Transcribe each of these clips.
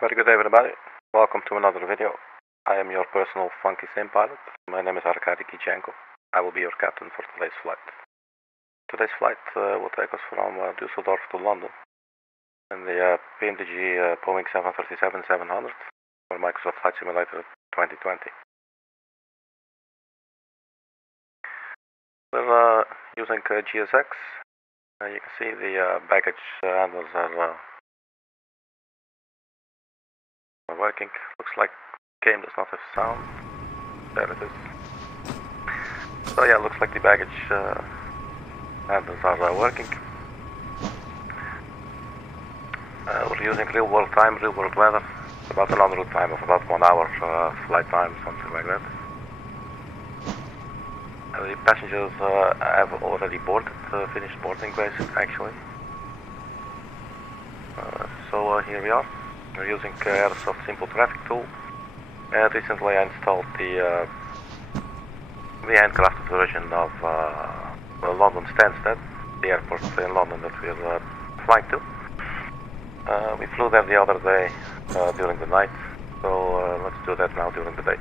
Very good day, everybody. Welcome to another video. I am your personal funky sim pilot. My name is Arkady Gidzenko. I will be your captain for today's flight. Today's flight will take us from Düsseldorf to London in the PMDG Boeing 737-700 for Microsoft Flight Simulator 2020. We're using EGSS. You can see the baggage handlers are working. Looks like the game does not have sound. There it is. So yeah, looks like the baggage handlers are working. We're using real world time, real world weather. About an en route time of about 1 hour flight time, something like that. The passengers have already boarded, finished boarding actually. So here we are. We're using Airsoft Simple Traffic tool. Recently I installed the handcrafted version of London Stansted, the airport in London that we're flying to. We flew there the other day during the night, so let's do that now during the day.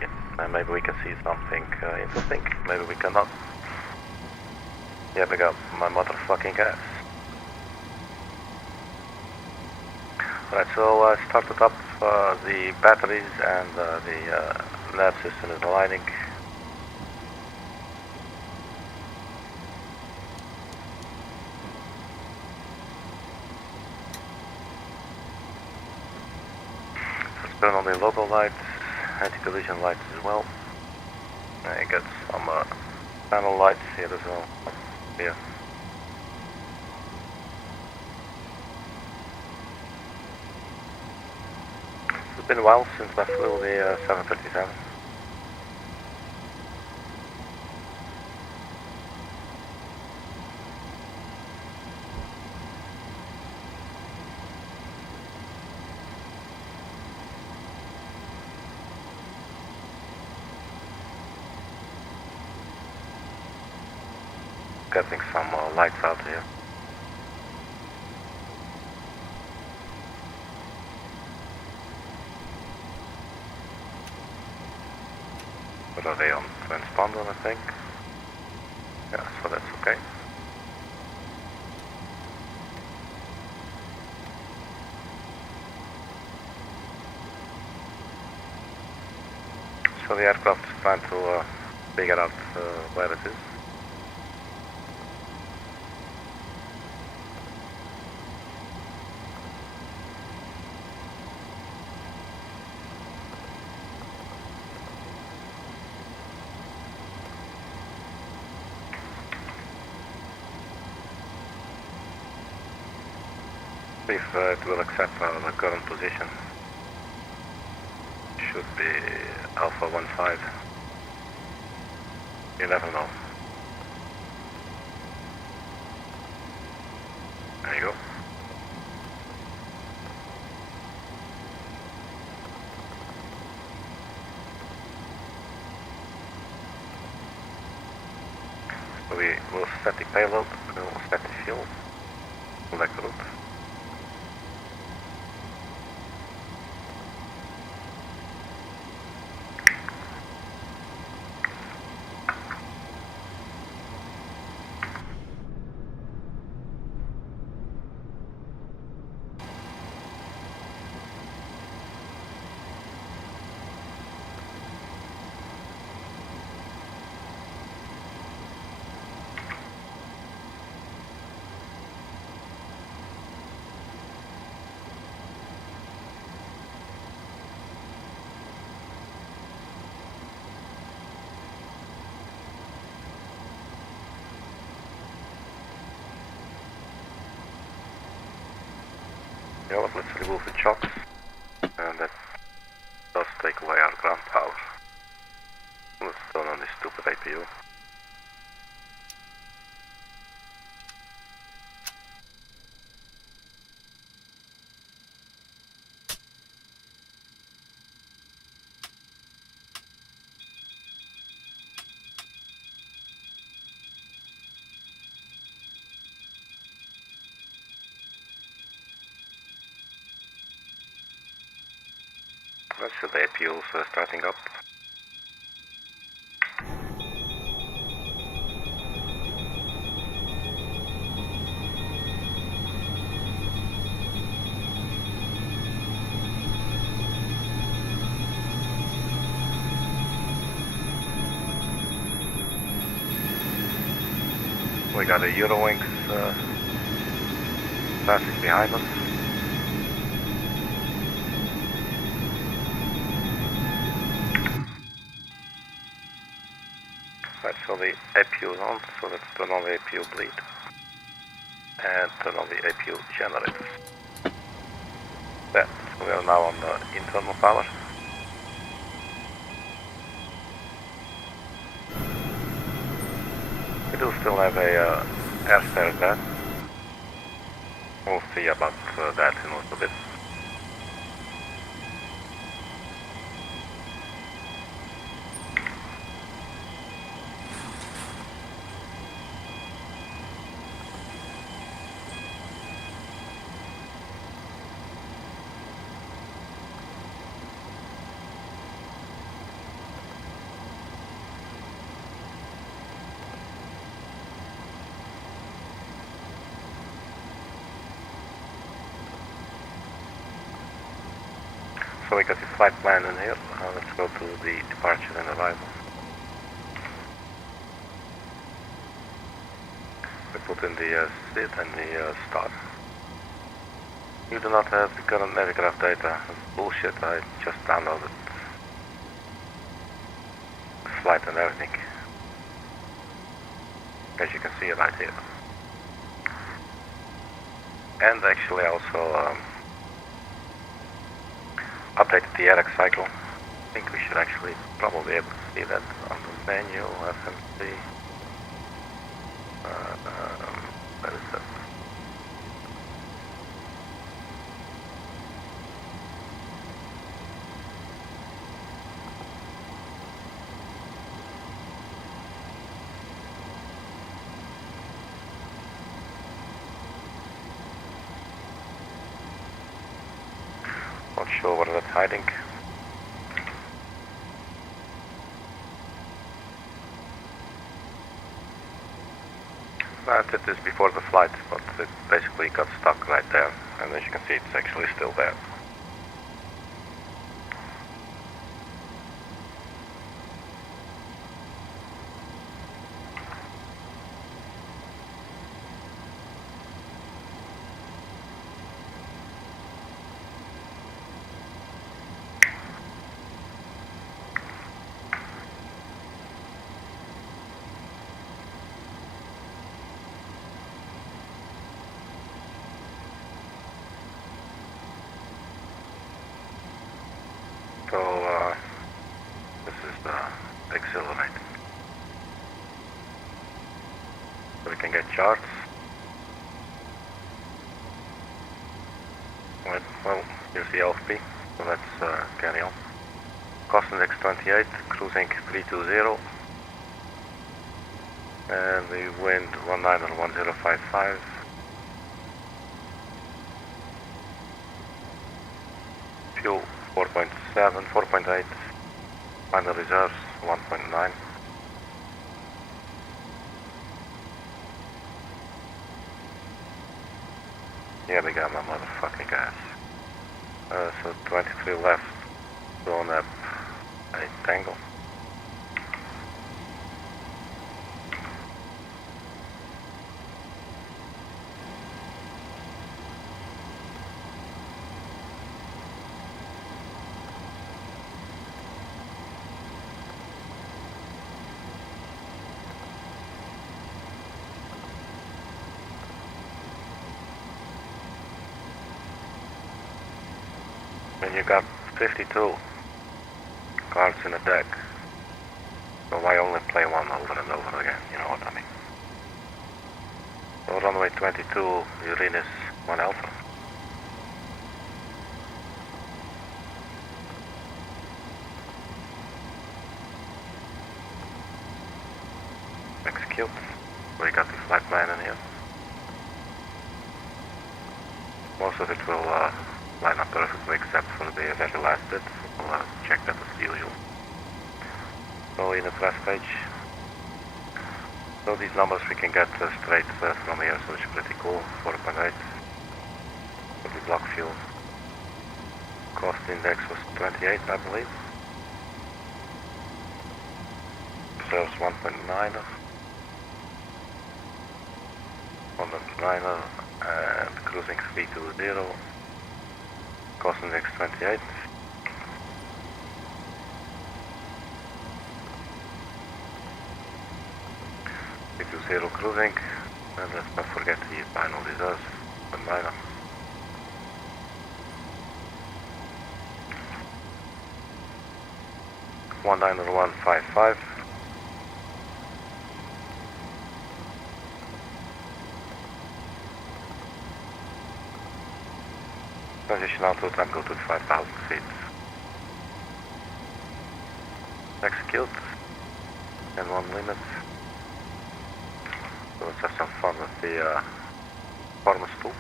Maybe we can see something interesting, maybe we cannot. Here we go, my motherfucking ass. Right, so I started up the batteries and the nav system is aligning. Let's turn on the local lights, anti-collision lights as well. I get some panel lights here as well. Here. It's been a while since I flew the 737. Getting some lights out here. What are they on? Transponder, I think. Yeah, so that's okay. So the aircraft is trying to figure out where it is. If it will accept the current position, should be Alpha 15. You never know. There you go. So we will set the payload, we will set the fuel, select the route. You know what, let's remove the chocks, and that does take away our ground power. Let's turn on this stupid APU. Let's see the APUs starting up. We got a Eurowings passing behind us. Right, so the APU is on, so let's turn on the APU bleed and turn on the APU generators. There, so we are now on the internal power. We do still have a air stairs there. We'll see about that in a little bit. So we got the flight plan in here. Let's go to the departure and arrival. We put in the SID and the start. You do not have the current Navigraph data. It's bullshit. I just downloaded the flight and everything. As you can see right here. And actually also updated the RX cycle. I think we should actually probably be able to see that on the menu. FMC. Where is that? Not sure where that's hiding. I did this before the flight, but it basically got stuck right there. And as you can see, it's actually still there. So, this is the accelerate. So we can get charts. Well, here's the LFP, so let's carry on. Cost index 28, cruising 320. And the wind 19 or 1055. Fuel 4.7, 4.8, final reserves 1.9. Here we got my motherfucking gas. So 23 left, SONEB 8 Tango. And you got 52 cards in the deck. So why only play one over and over again? You know what I mean? So runway 22, RINIS 1 Alpha. Execute. We got the flight plan in here. Most of it will line up perfectly except for the very last bit. We'll check that as usual. So in the press page. So these numbers we can get straight from here, so it's pretty cool. 4.8 for the block fuel. Cost index was 28, I believe. Reserves 1.9. 1.9 and cruising 320. Cost index 28. Zero cruising, and let's not forget the final reserves, 1.9. $19155. Transition altitude, I'm going to 5,000 feet. Execute, and 1 limit. So let's have some fun with the performance tool.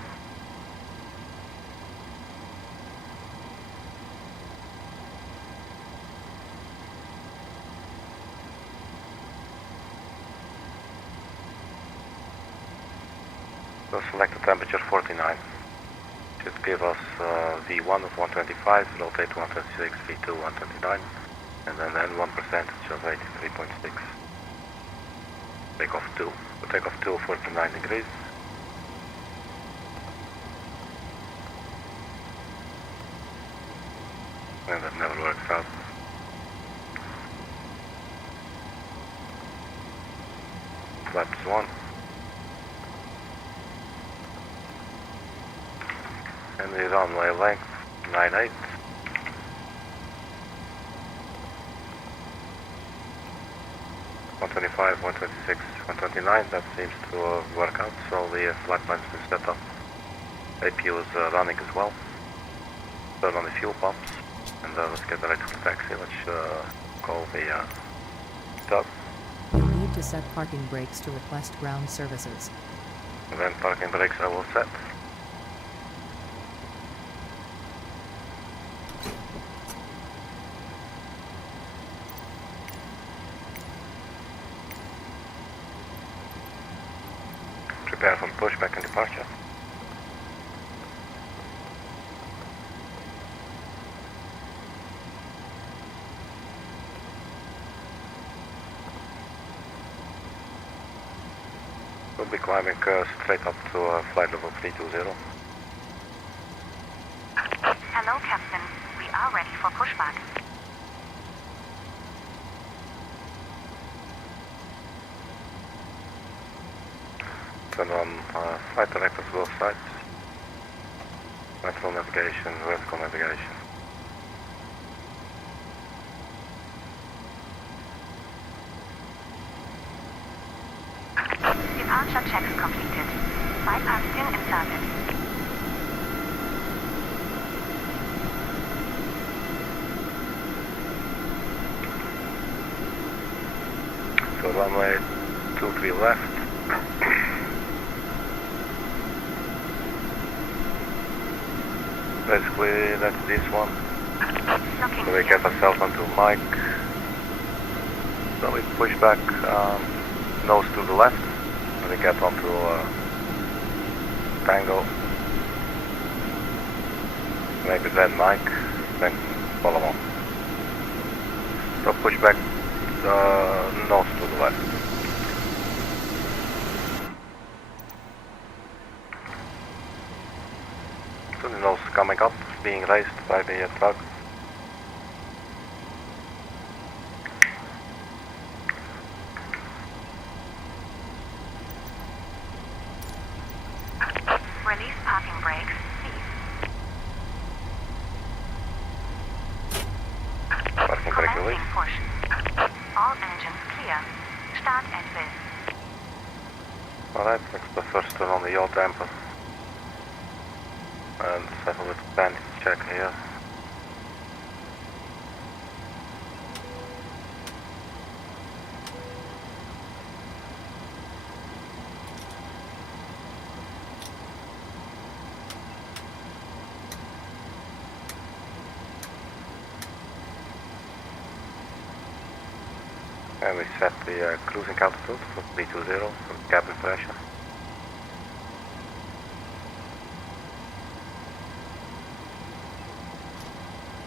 So select the temperature 49. Should give us V1 of 125, rotate 126, V2 129, and then N1 percentage of 83.6. Take off 2. So take off 2 49 degrees. And that never works out. Flaps 1. And the runway length 98. $125, 126, 129, that seems to work out, so the flight plan's been set up. APU is running as well. Turn on the fuel pumps, and let's get ready for the taxi. Let's call the stop. You need to set parking brakes to request ground services. And then parking brakes I will set. Prepare for pushback and departure. We'll be climbing straight up to flight level 320. Hello, Captain. We are ready for pushback. Turn on flight directors both sides. Lateral navigation, vertical navigation. Departure checks completed. Bypass pin inserted. So runway 23 left. Basically, that's this one. So we get ourselves onto mic. So we push back nose to the left. And we get onto tango. Maybe then mic, then follow on. So push back nose to the left. So the nose coming up, being raised by the tug. Release parking brakes, please. Parking brake Commencing release. push. All engines clear. Start at will. Alright, that's the first turn on the yaw damper. And settle with the bandit check here. And we set the cruising altitude for 320 for cabin pressure.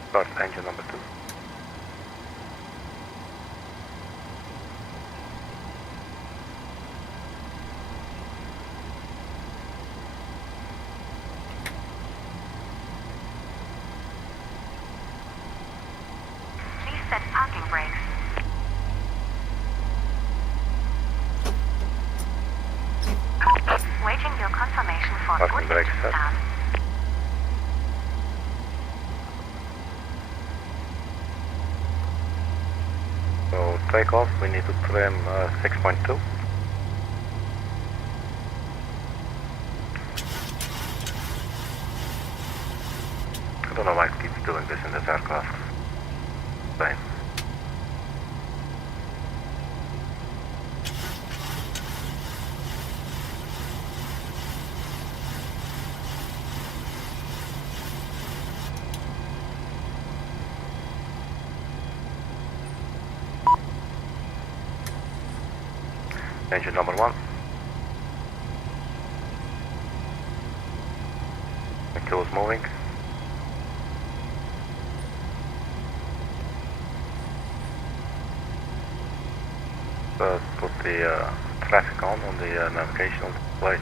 Start engine number 2. Please set parking brakes. Waiting your confirmation for Parking good brakes engine set. start. So takeoff, we need to trim 6.2. I don't know why it keeps doing this in this aircraft. Fine. Engine number 1. The crew is moving. Put the traffic on the navigational display.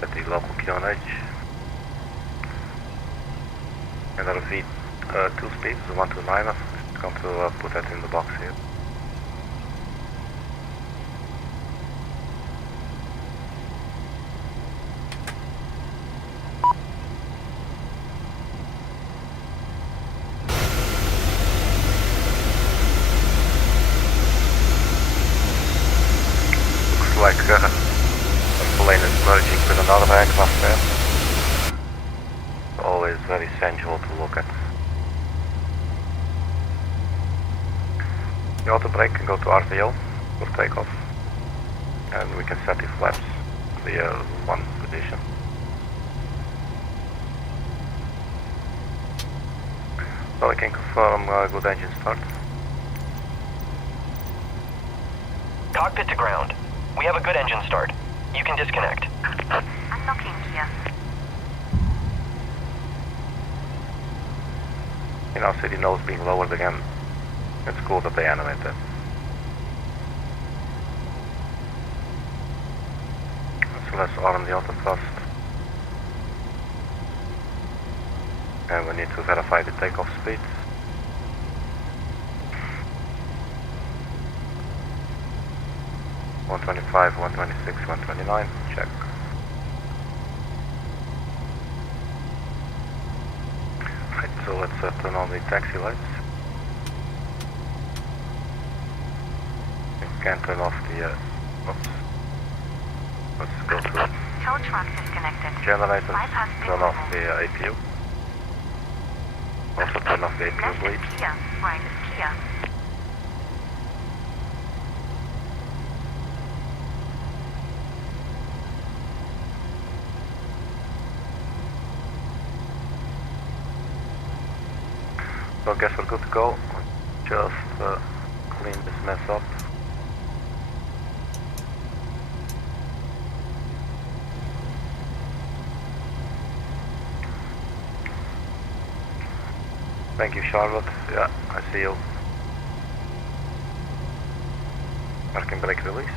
Set the local QNH. And that'll feed 2 speeds, 129. It's going to put that in the box here. Like a plane is merging with another aircraft there. Always very sensual to look at. The auto brake can go to RTO for takeoff, and we can set the flaps to the 1 position. So I can confirm good engine start. Cockpit to ground. We have a good engine start. You can disconnect. Unlocking gear. You know, city nose being lowered again. It's cool that they animate that. So let's arm the auto thrust. And we need to verify the takeoff speed. One 125, 126, 129, check. Right, so let's turn on the taxi lights. We can turn off the, oops. Let's go to Tow truck disconnected. generators, Bypass turn off signal. the APU. Also turn off the APU Left is bleed. clear. Right is clear. So I guess we're good to go. Just clean this mess up. Thank you, Charlotte. Yeah, I see you. Parking brake released.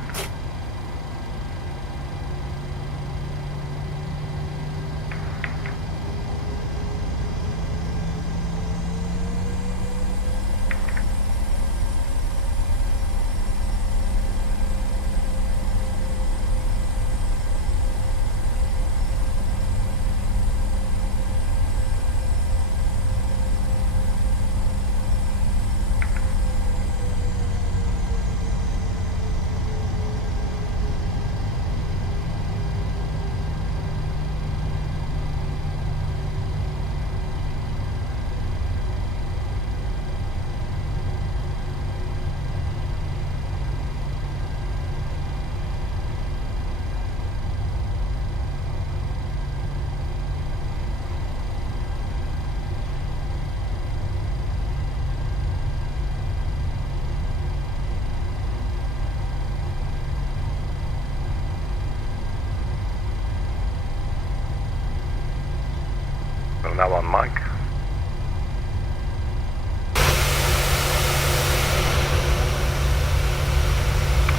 We're now on mic.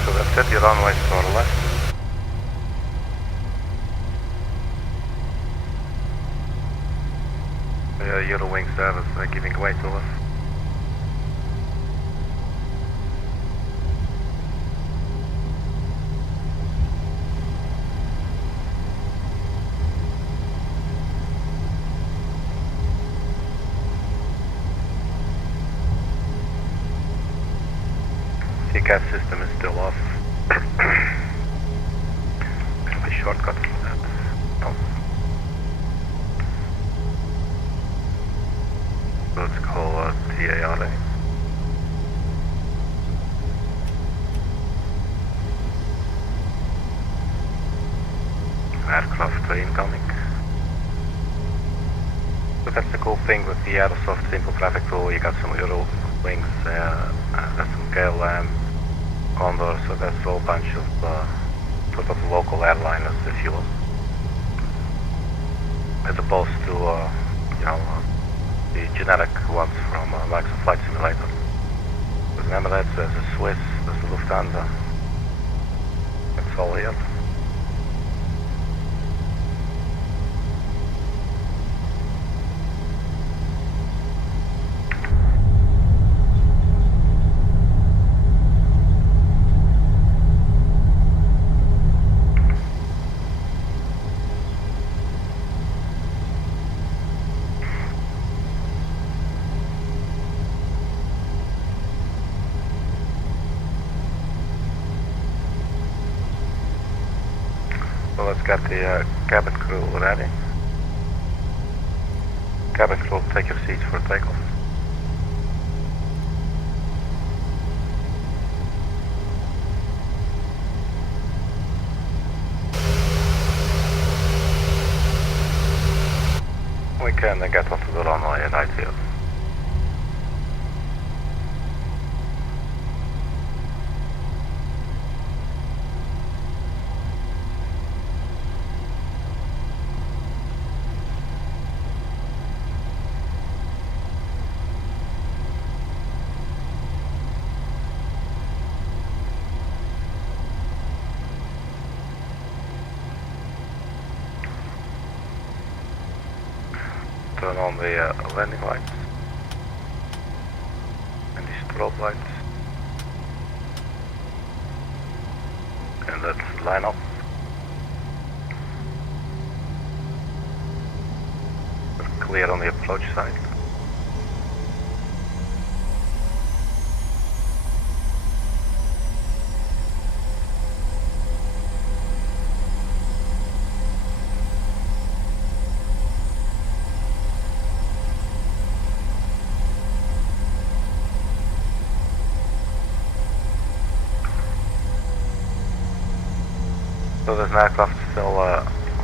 So that's it, your runways to our left. Euro wings there is giving way to us. The gas system is still off. Can we shortcut from that? No. Let's call TENLI. Aircraft incoming. But that's the cool thing with the Aerosoft simple traffic tool. You got some Euro wings, there's some KLM, Condor, so that's a whole bunch of sort of local airliners, if you will. As opposed to, you know, the generic ones from like some flight simulator. There's an Emirates, there's a Swiss, there's a Lufthansa. That's all here. So let's get the cabin crew ready. Cabin crew, take your seats for takeoff. We can get onto the runway right here. Turn on the landing lights and the strobe lights, and let's line up. We're clear on the approach side. So there's an aircraft still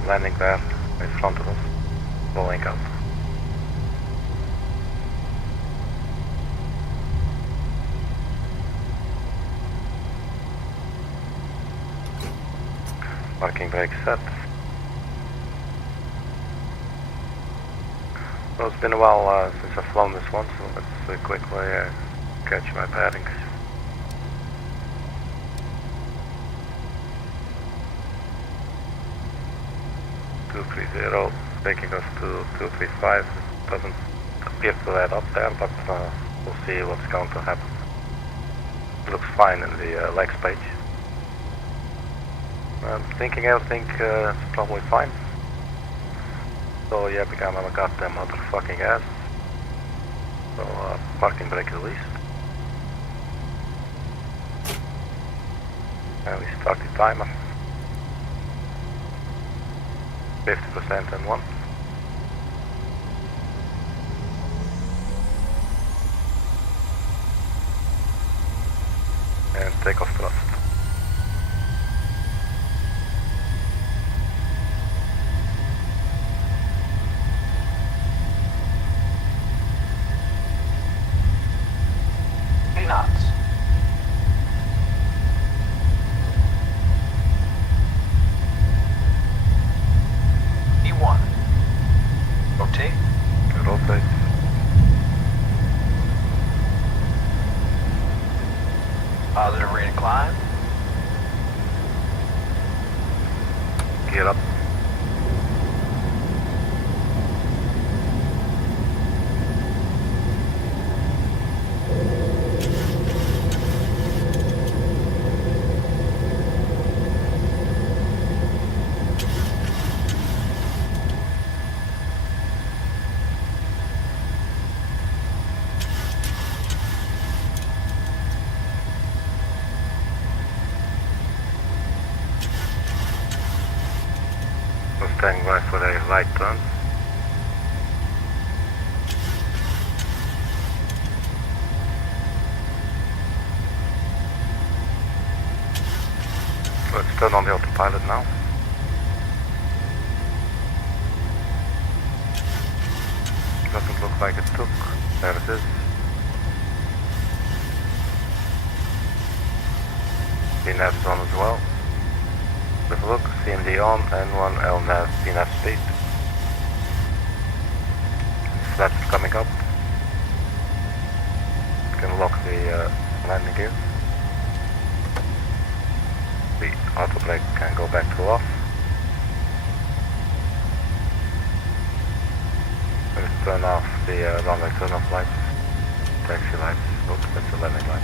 landing there in front of us, blowing up. Parking brake set. So it's been a while since I've flown this one, so let's quickly catch my bearings. 230, taking us to 235. It doesn't appear to add up there, but we'll see what's going to happen. It looks fine in the legs page. I'm thinking everything is probably fine. So yeah, become a goddamn motherfucking ass. So parking brake released. And we start the timer. 50% and 1. And takeoff thrust. rotate. Rotate. Positive rate of climb. Gear up. Standing by for a right turn. Let's turn on the autopilot now. Doesn't look like it took. There it is. VNAV's on as well. Let's look, CMD on, N1 LNAV, VNAV speed. Flaps coming up. Can lock the landing gear. The auto brake can go back to off. Let's turn off the runway turn off lights, taxi lights. Oops, that's the landing light.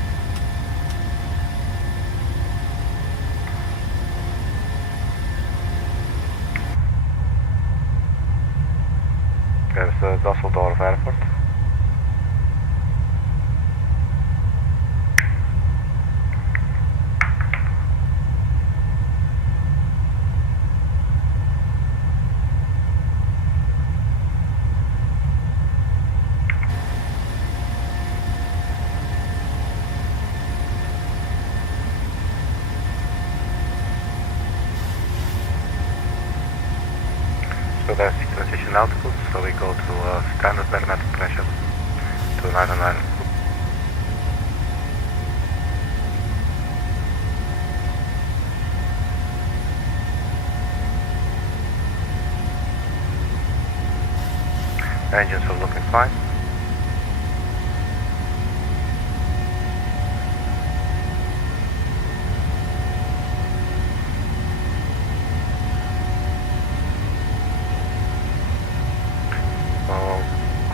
There's the Düsseldorf airport. So that's the transition altitude, so we go to standard barometric pressure to 909. Engines are looking fine.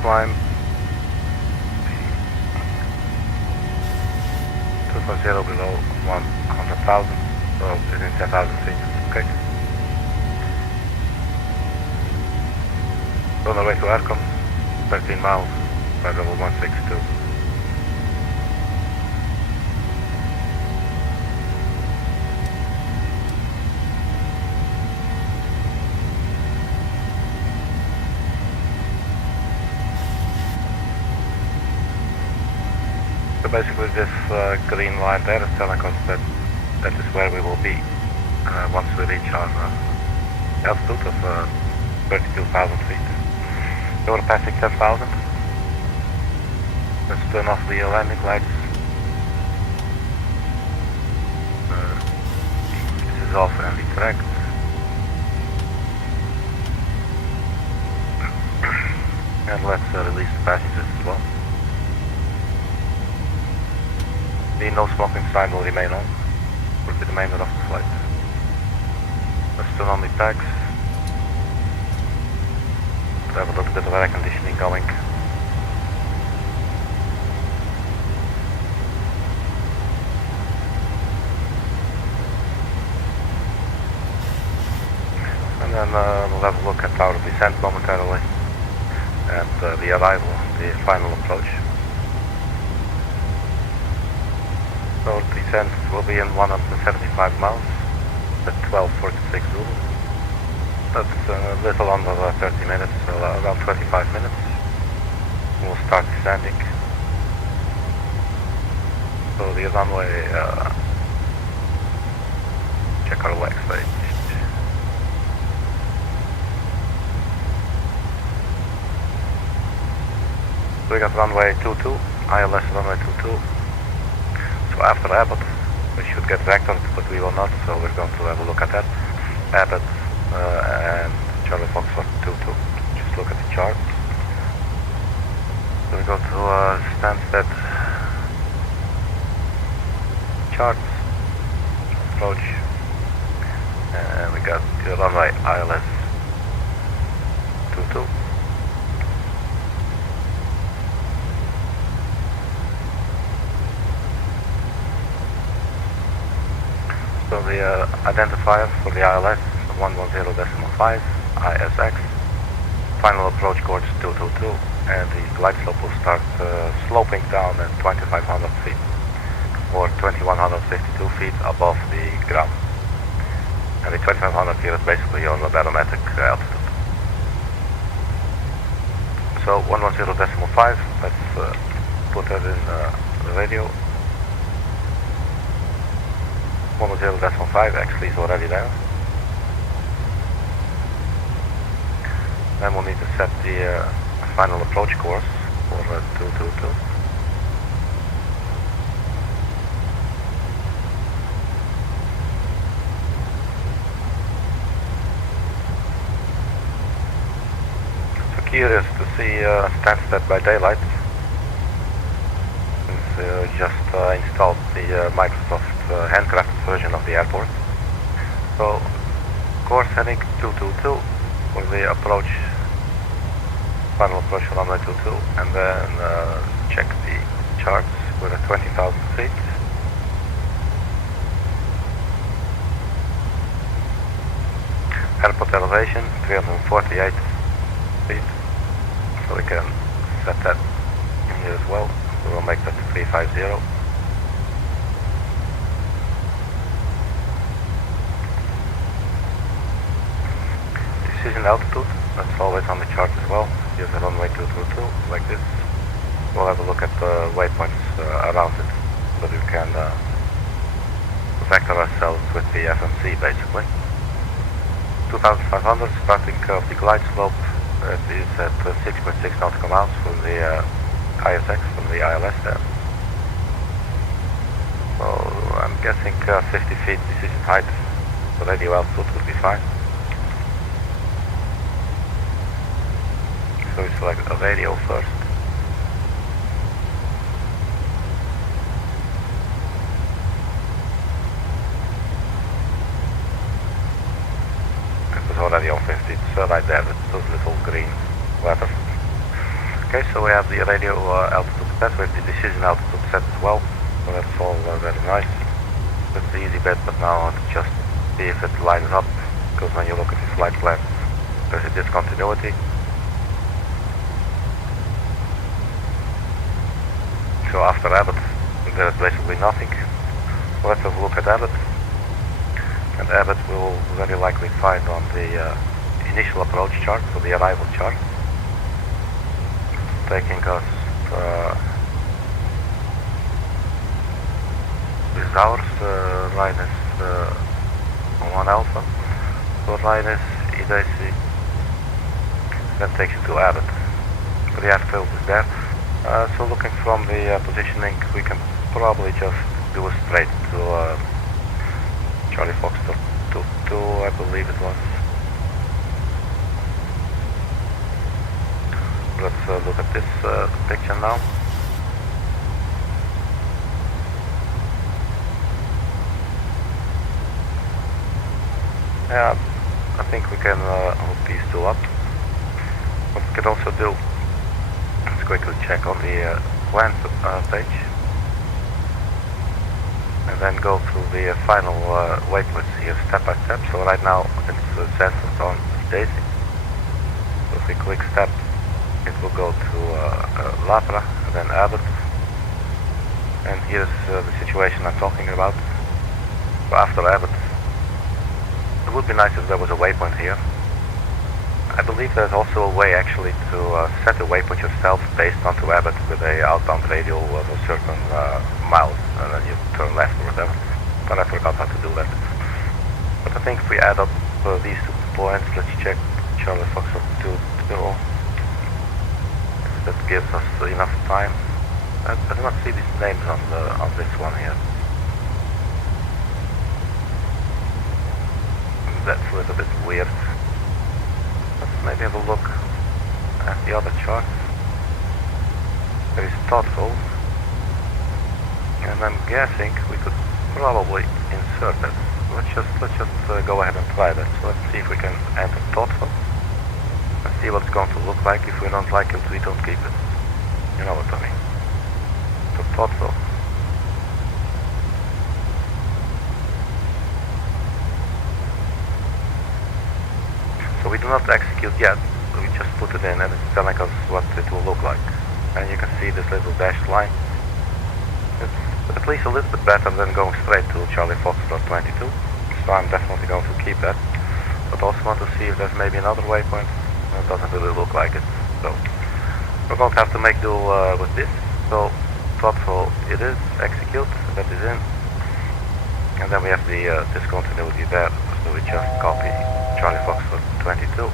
Climb 2.0 below 100,000, so within 10,000 feet. Okay. On the way to Arkady, 13 miles, by level 162. So basically this green line there is telling us that that is where we will be once we reach our altitude of 32,000 feet. So we're passing 10,000. Let's turn off the landing lights. This is off and correct. And let's release the passengers as well. The no smoking sign will remain on for the remainder of the flight. Let's turn on the tags. Have a little bit of air conditioning going. And then we'll have a look at our descent momentarily and the arrival, the final approach. So descent will be in 175 miles at 12:46 Zulu. That's a little under 30 minutes, so around 25 minutes. We'll start descending. So the runway, check our wax stage. So we got runway 22, ILS runway 22. So after Abbott, we should get vectored, but we will not, so we're going to have a look at that. Abbott and Charlie Foxtrot 22. Just look at the chart. Stansted charts, approach, and we got the runway ILS 22. So the identifier for the ILS 110.5 ISX. Final approach course 222, and the glide slope will start sloping down at 2,500 feet, or 2,152 feet above the ground. And the 2,500 feet is basically on the barometric altitude. So 110.5, let's put that in the radio. 110.5 actually is already there. Then we'll need to set the final approach course for 222. So curious to see Stansted by daylight. Since just installed the Microsoft handcrafted version of the airport. So course heading 222 for the approach, final approach for runway 22, and then check the charts with a 20,000 feet. Airport elevation 348 feet, so we can set that in here as well. We will make that 350. Decision altitude, that's always on the chart as well. Here's the runway 222, like this. We'll have a look at the waypoints around it, so that we can vector ourselves with the FMC basically. 2,500, starting of the glide slope, it is at 6.6 nautical miles from the ISX, from the ILS there. So I'm guessing 50 feet decision height, the radio altitude would be fine. So we select a radio first. It was already on 50, it's right there with those little green letters. Okay, so we have the radio altitude set, we have the decision altitude set as well. So that's all very nice. That's the easy bit, but now to just see if it lines up, because when you look at the flight plan, there's a discontinuity. So after Abbott, there's basically nothing. Let's have a look at Abbott. And Abbott will very likely find on the initial approach chart, so the arrival chart, taking us this is ours, RINIS 1 Alpha, so RINIS EDDL, then takes you to Abbott. So the airfield is there. So looking from the positioning, we can probably just do a straight to Charlie Foxtrot 22, I believe it was. Let's look at this picture now. Yeah, I think we can hook these two up. What we can also do, let's quickly check on the plan page, and then go through the final waypoints here step by step. So right now it says it's on Daisy. So if we click step, it will go to Lapra and then Abbott. And here's the situation I'm talking about. So after Abbott, it would be nice if there was a waypoint here. I believe there's also a way actually to set a waypoint yourself based onto Abbott with a outbound radio of a certain miles, and then you turn left or whatever. But I forgot how to do that. But I think if we add up these 2 points, let's check Charlie Foxtrot 22. That gives us enough time. I do not see these names on this one here. That's a little bit weird. Let's maybe have a look at the other chart. Very thoughtful. And I'm guessing we could probably insert it. Let's just go ahead and try that. So let's see if we can enter thoughtful. Let's see what it's going to look like. If we don't like it, we don't keep it. You know what I mean. So thoughtful. So we do not execute yet. We just put it in and it's telling us what it will look like. And you can see this little dashed line. It's at least a little bit better than going straight to Charlie Foxtrot 22. So I'm definitely going to keep that. But also want to see if there's maybe another waypoint. It doesn't really look like it. So we're going to have to make do with this. So thoughtful it is, execute, that is in. And then we have the discontinuity there. So we just copy Charlie Foxtrot 22. Go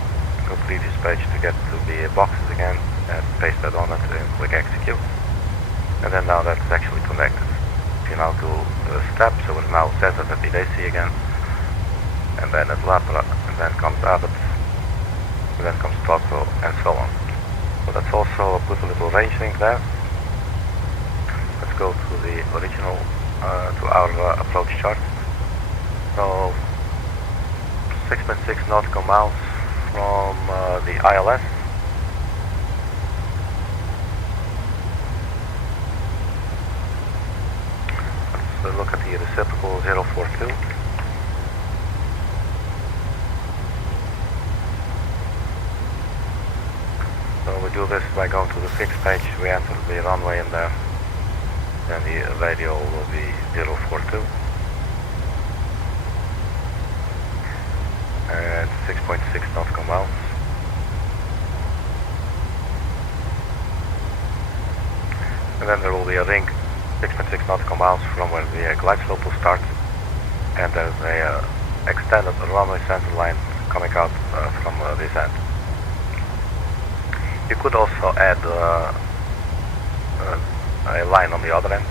to previous page to get to the boxes again and paste that on it and click execute. And then now that's actually connected. If you now do the step, so it now says it at the EDDL again. And then at Latra, and then comes Abbott, and then comes Thoughtful, and so on. So that's also put a little range link there. Let's go to the original, to our approach chart. So 6.6 nautical miles from the ILS. Let's look at the reciprocal 042. So we do this by going to the fixed page, we enter the runway in there, then the radio will be 042. And 6.6 nautical miles. And then there will be a ring 6.6 nautical miles from where the glide slope will start, and there's a extended runway center line coming out from this end. You could also add a line on the other end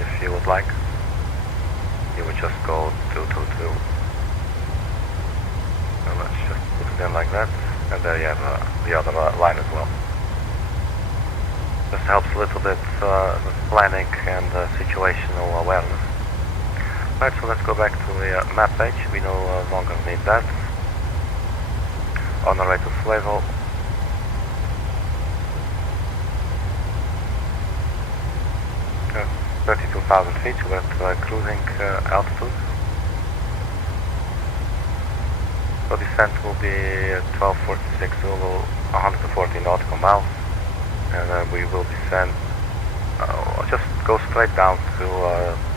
if you would like. You would just go 222. So let's just put it in like that, and there you have the other line as well. This helps a little bit with planning and situational awareness. Right, so let's go back to the map page. We no longer need that. On the way to FLEVO. 32,000 feet, we're at cruising altitude. So descent will be 1246 Zulu, 140 nautical miles, and then we will descend, just go straight down to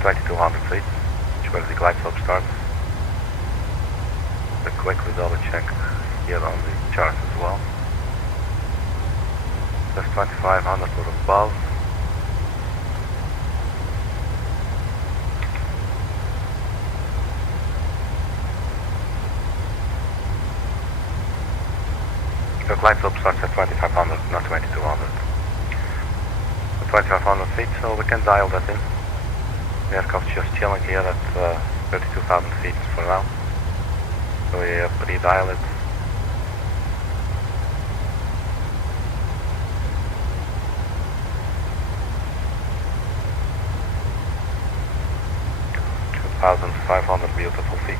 2200 feet, which is where the glide slope starts. So quickly double check here on the chart as well. Just 2500 or above. The glide slope starts at 2500, not 2200. So 2500 feet, so we can dial that in. The aircraft's just chilling here at 32,000 feet for now. So we redial it. $2,500 beautiful feet.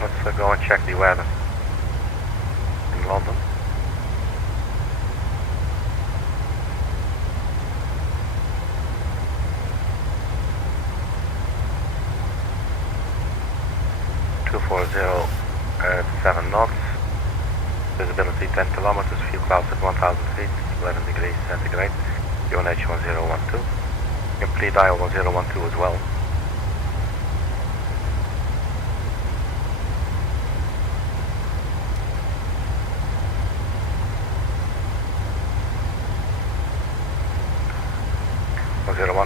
Let's go and check the weather in London. at 7 knots. Visibility 10 kilometers. Fuel clouds at 1,000 feet. 11 degrees centigrade. UNH 1012. You can pre-dial 1012 as well.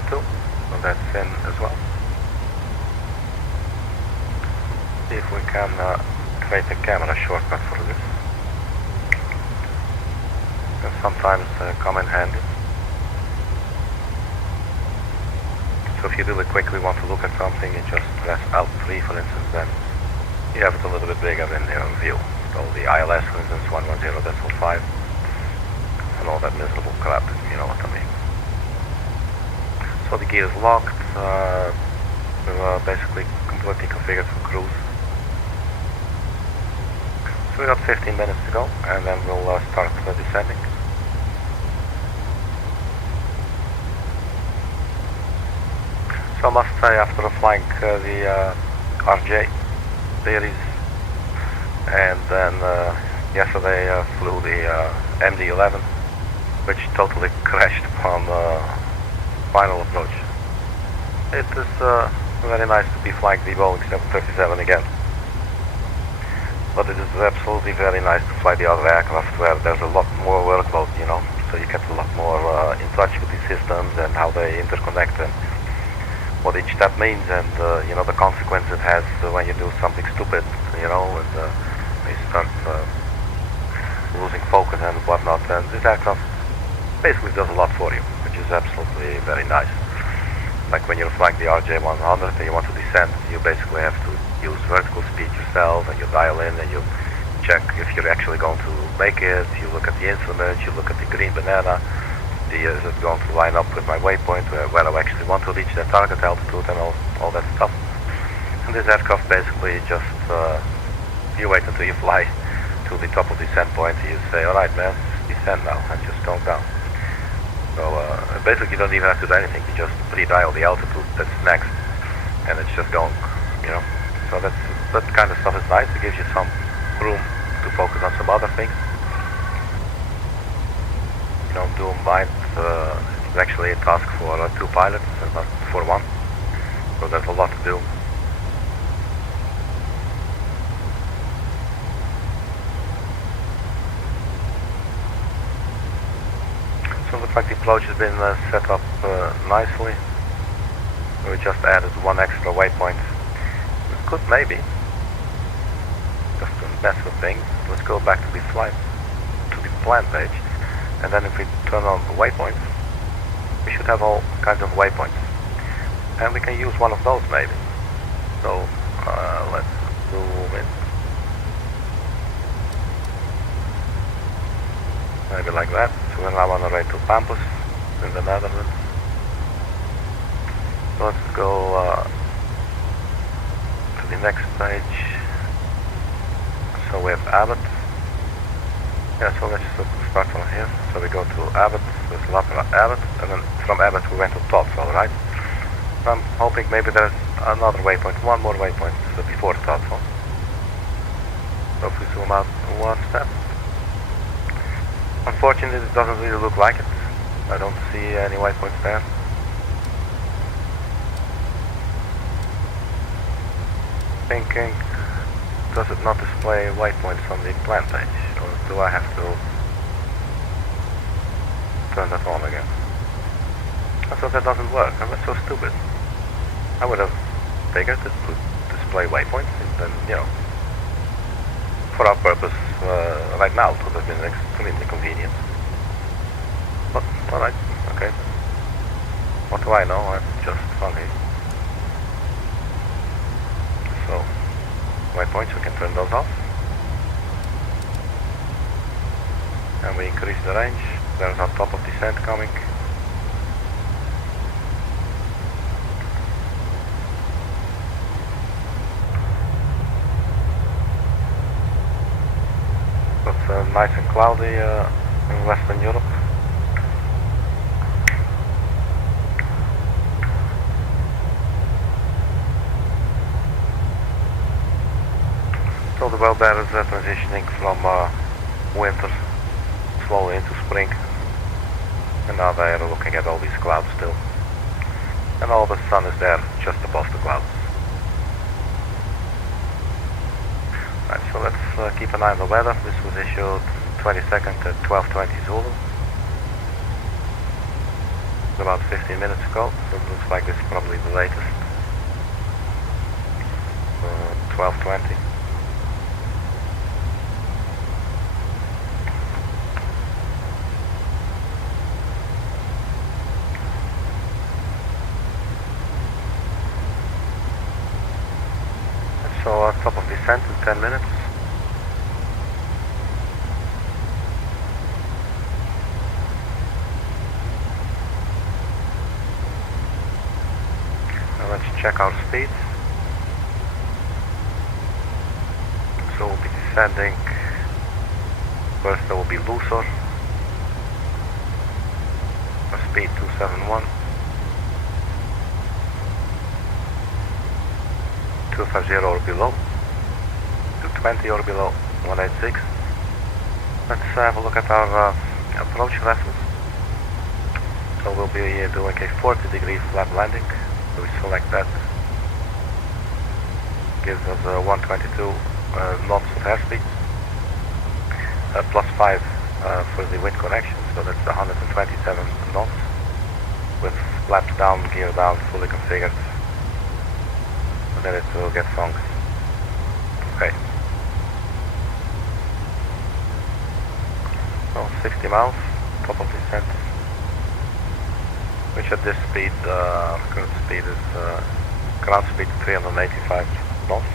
So that's in as well. See if we can create a camera shortcut for this. Can sometimes come in handy. So if you really quickly want to look at something, you just press Alt 3 for instance, then you have it a little bit bigger in your view. So the ILS for instance 110.5 and all that miserable crap, you know what I mean. So the gear is locked, we're basically completely configured for cruise. So we got 15 minutes to go and then we'll start descending. So I must say, after flying the RJ series and then yesterday flew the MD-11, which totally crashed upon final approach. It is very nice to be flying the Boeing 737 again. But it is absolutely very nice to fly the other aircraft where there's a lot more workload, you know, so you get a lot more in touch with the systems and how they interconnect and what each step means and, you know, the consequence it has when you do something stupid, you know, and you start losing focus and whatnot. And this aircraft basically does a lot for you, which is absolutely very nice. Like when you're flying the RJ100 and you want to descend, you basically have to use vertical speed yourself and you dial in and you check if you're actually going to make it, you look at the instruments, you look at the green banana, is it going to line up with my waypoint where I actually want to reach that target altitude and all that stuff. And this aircraft basically just, you wait until you fly to the top of the descent point and you say, alright man, descend now, and just go down. So basically you don't even have to do anything, you just pre-dial the altitude that's next and it's just going, you know. So that kind of stuff is nice, it gives you some room to focus on some other things. You know, do mind, it's actually a task for 2 pilots and not for 1, so there's a lot to do. So it looks like the approach has been set up nicely. We just added 1 extra waypoint. We could maybe, just to mess with things, let's go back to the flight, to the plan page. And then if we turn on the waypoints, we should have all kinds of waypoints. And we can use one of those maybe. So let's zoom in. Maybe like that. So we're now on our way to Pampus in the Netherlands. So let's go to the next page. So we have Abbott. Yeah, so let's start from here. So we go to Abbott, there's Abbott, and then from Abbott we went to Totsville, right? I'm hoping maybe there's another waypoint, 1 more waypoint before Totsville. So if we zoom out 1 step. Unfortunately it doesn't really look like it. I don't see any waypoints there. Thinking, does it not display waypoints on the plan page? Or do I have to turn that on again? I thought that doesn't work. That's so stupid. I would have figured it would display waypoints and then, you know, for our purpose right now it would have been extremely convenient. But, alright, okay. What do I know? I'm just funny. So, waypoints, we can turn those off. And we increase the range. There's our top of descent coming. It's nice and cloudy in Western Europe. So the well there is transitioning from winter slowly into spring. And now they are looking at all these clouds still. And all the sun is there just above the clouds. Right, so let's keep an eye on the weather. This was issued 22nd at 12:20 Zulu. About 15 minutes ago, so it looks like this is probably the latest. 12:20. top of descent in 10 minutes. Now let's check our speed. So we'll be descending. First there will be looser. Speed 271. 250 or below. 220 or below. 186. Let's have a look at our approach lessons. So we'll be doing a 40-degree flat landing. So we select that. Gives us 122 knots of airspeed. Plus 5 for the wind connection, so that's 127 knots. With flaps down, gear down, fully configured. And then it will get sunk. Okay. So 60 miles, top of descent. Which at this speed, current speed is ground speed 385 knots.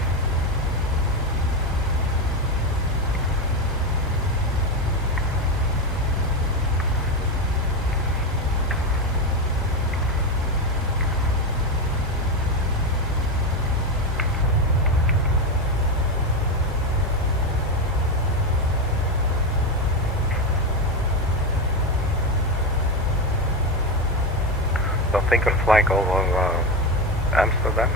So think of flying over Amsterdam.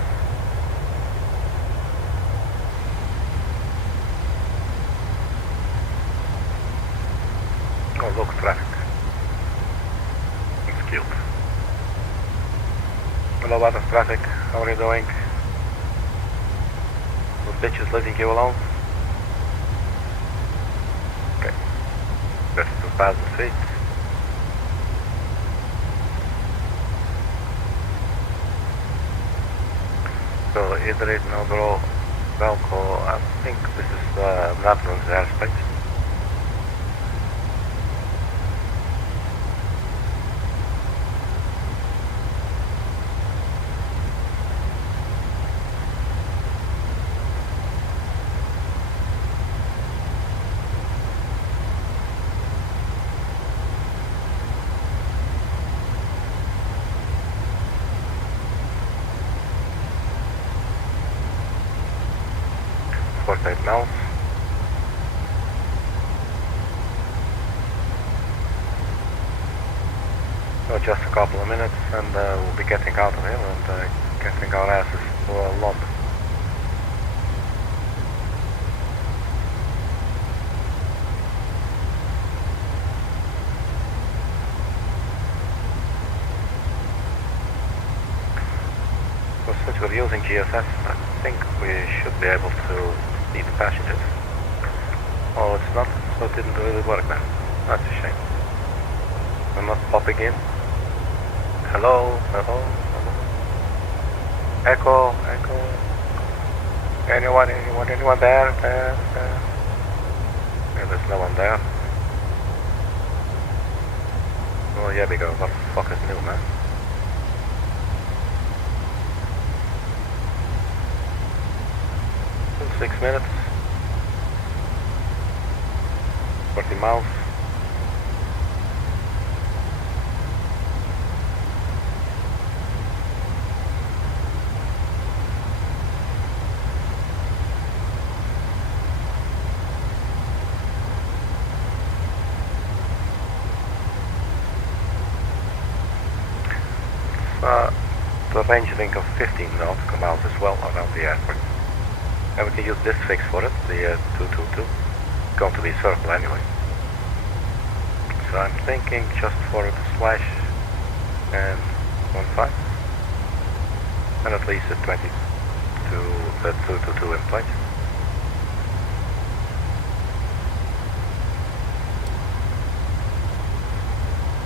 Oh look, traffic. It's killed. Hello, what is traffic? How are you doing? Those bitches leaving you alone? Okay. 32,000 feet. So IDRID, Nobro, Velco, I think this is Netherlands airspace. Now. So just a couple of minutes and we'll be getting out of here and getting our asses to a lot. So since we're using GSS, I think we should be able to see the passengers. Oh, it's not, so it didn't really work then. That's a shame. I'm not popping in. Hello, hello, hello. Echo, echo. Anyone there? There. Yeah, there's no one there. Oh yeah, because what the fuck is new, man? In 6 minutes. 40 miles. The range link of 15 nautical miles as well around the airport. And we can use this fix for it, the 222. It's going to be a circle anyway. So I'm thinking just for the slash and 15. And at least a 20 to the 222 in place.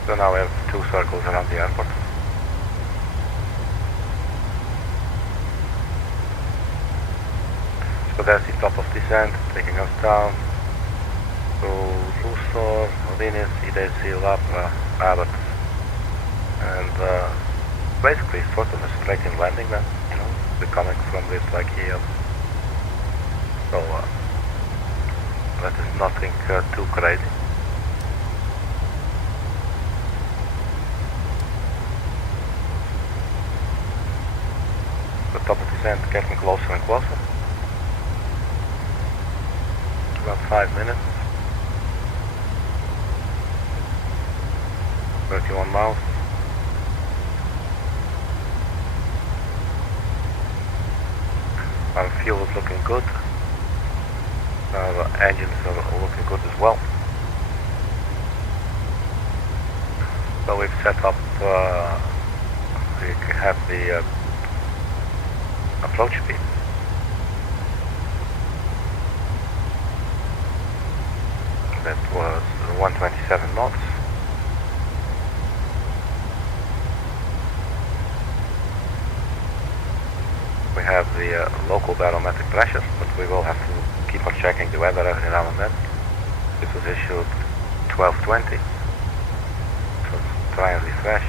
So now we have 2 circles around the airport. So that's the top of descent, taking us down to Düsseldorf, RINIS, EDDL, Abbott, and basically sort of a straight in landing then, you know, we're coming from this like here, So that is nothing too crazy. The top of descent getting closer and closer. About 5 minutes. 31 miles. Our fuel is looking good. Our engines are looking good as well. So we've set up, we have the approach speed. That was 127 knots. We have the local barometric pressure, but we will have to keep on checking the weather every now and then. This was issued 12:20. So let's try and refresh.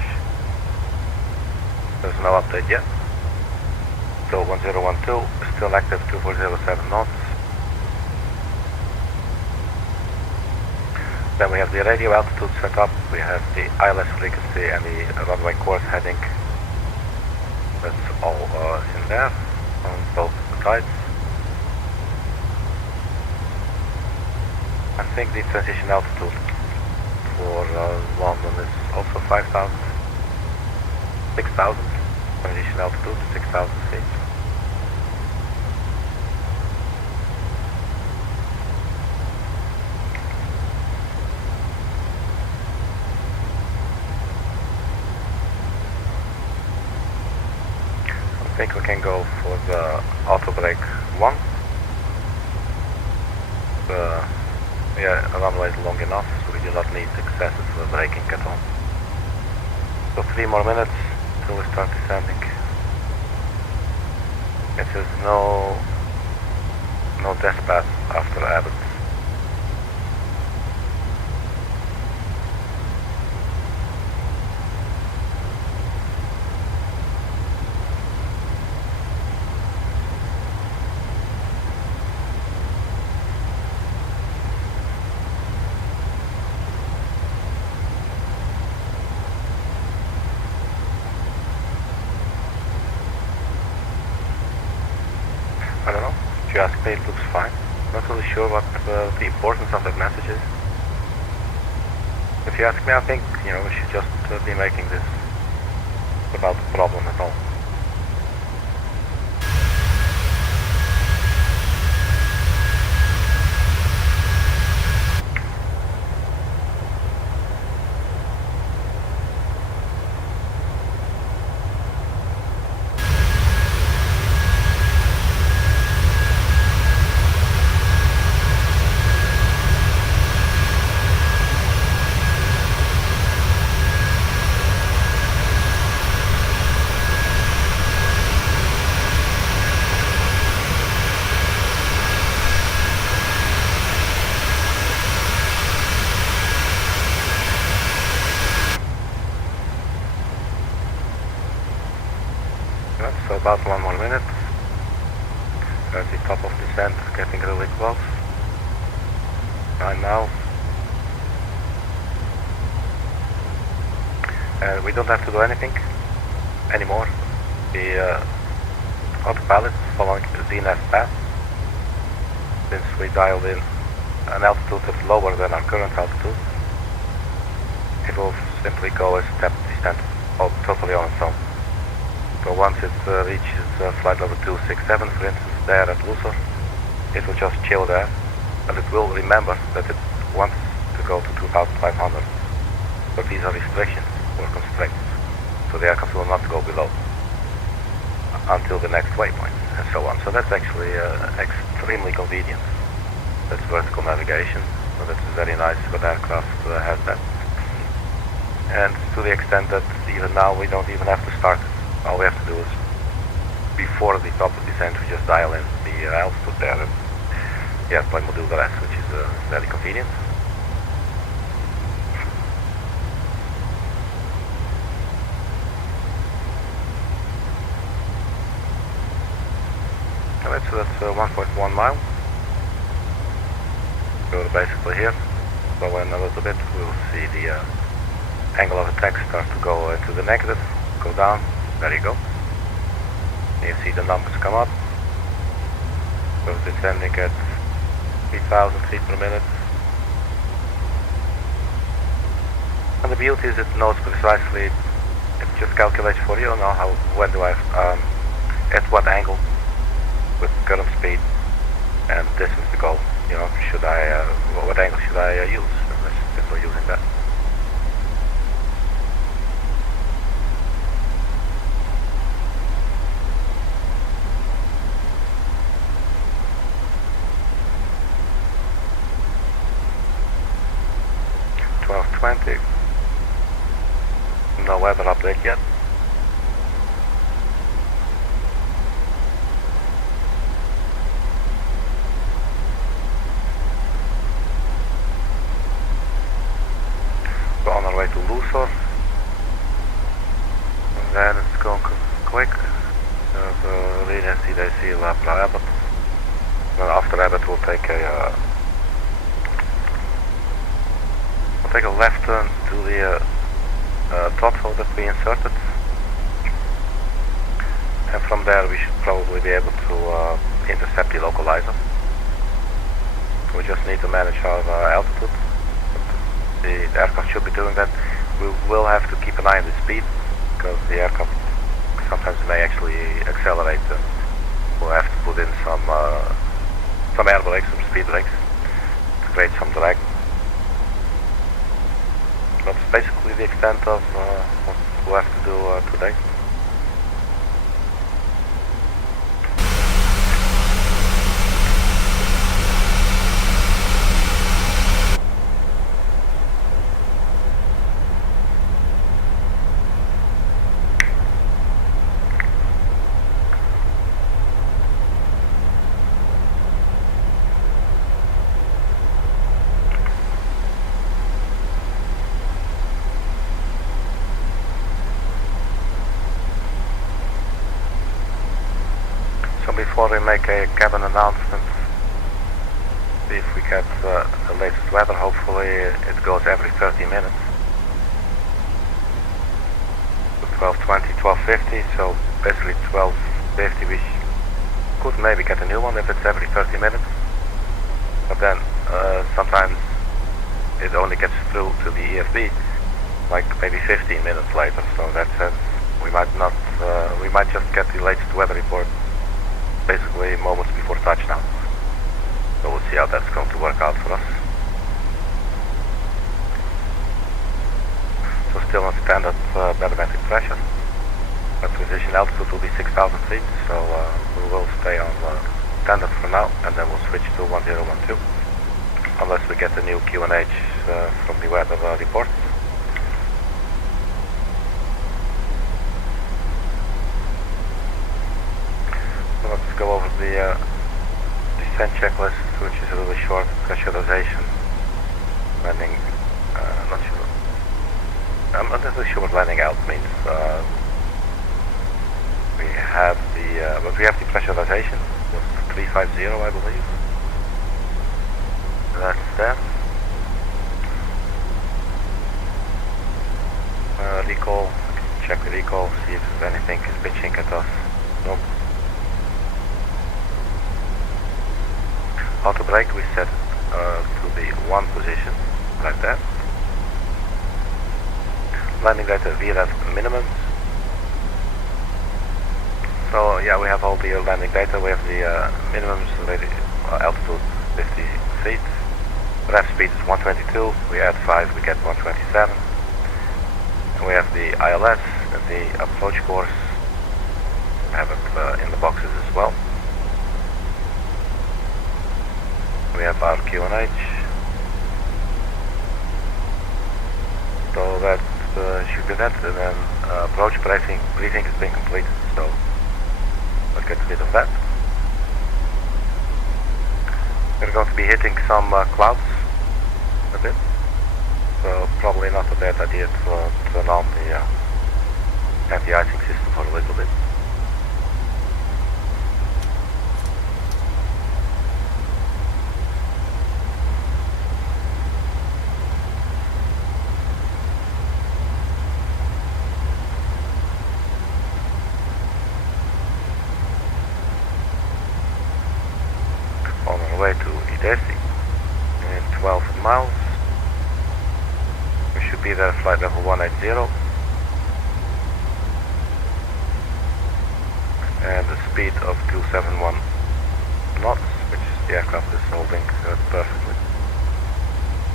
There's no update yet. So 1012 is still active, 2407 knots. Then we have the radio altitude set up. We have the ILS frequency and the runway course heading. That's all in there on both sides. I think the transition altitude for London is also 5,000, 6,000. Transition altitude 6,000 feet. I think we can go for the auto brake 1. The runway is long enough, so we do not need excessive braking at all. So 3 more minutes till we start descending. It says no test pass after Abbott. I don't know. If you ask me, it looks fine. Not really sure what the importance of that message is. If you ask me, I think we should just be making this without a problem at all. So about 1 more minute. At the top of descent, getting really close. Right now. And we don't have to do anything anymore. The autopilot is following the ZNAV path. Since we dialed in an altitude that's lower than our current altitude, it will simply go a step descent totally on its own. So once it reaches flight level 267, for instance, there at Lucer, it will just chill there, and it will remember that it wants to go to 2,500. But these are restrictions or constraints, so the aircraft will not go below until the next waypoint, and so on. So that's actually extremely convenient. That's vertical navigation, so that's very nice that aircraft has that. And to the extent that even now we don't even have to start it. All we have to do is, before the top of descent, we just dial in the altitude there, and the airplane will do the rest, which is very convenient. Alright, so that's 1.1 mile. we're basically here. So in a little bit we'll see the angle of attack start to go into the negative, go down. There you go. You see the numbers come up. We're descending at 3,000 feet per minute. And the beauty is it knows precisely, it just calculates for you now how, when do I, at what angle with current speed and distance to go. You know, should I, what angle should I use? If we're using that. No weather update yet. We're on our way to Lucer. And then it's going quick. RINIS, EDDL, Abbott. Then after Abbott we'll take a left turn to the throttle that we inserted, and from there we should probably be able to intercept the localizer. We just need to manage our altitude. The aircraft should be doing that. We will have to keep an eye on the speed because the aircraft sometimes may actually accelerate. We'll have to put in some air brakes, some speed brakes to create some drag. That's basically the extent of what we'll have to do today. Before we make a cabin announcement, see if we get the latest weather. Hopefully it goes every 30 minutes. 12:20, 12:50, so basically 12:50 we could maybe get a new one if it's every 30 minutes. But then sometimes it only gets through to the EFB like maybe 15 minutes later, so that says we might not, we might just get the latest weather report basically moments before touchdown. So we'll see how that's going to work out for us. So still on standard barometric pressure. Our transition altitude will be 6,000 feet, so we will stay on standard for now, and then we'll switch to 1012 unless we get a new QNH from the weather report. Let's go over the descent checklist, which is a really short. Pressurization, landing, not sure. I'm not really sure what landing out means. We have the, but we have the pressurization. It's 350, I believe. That's that. Recall, check the recall, see if anything is pitching at us. Nope. Auto brake we set to the 1 position, like that. Landing data VLF minimums. So yeah, we have all the landing data. We have the minimums, altitude 50 feet. Rev speed is 122. We add 5, we get 127. And we have the ILS and the approach course. We have it in the boxes as well. We have our QNH, so that should be that, and then approach briefing has been completed, so we'll get rid of that. We're going to be hitting some clouds a bit, so probably not a bad idea to turn on the anti-icing system for a little bit. Desi in 12 miles. We should be there at flight level 180. And a speed of 271 knots, which the aircraft is holding perfectly.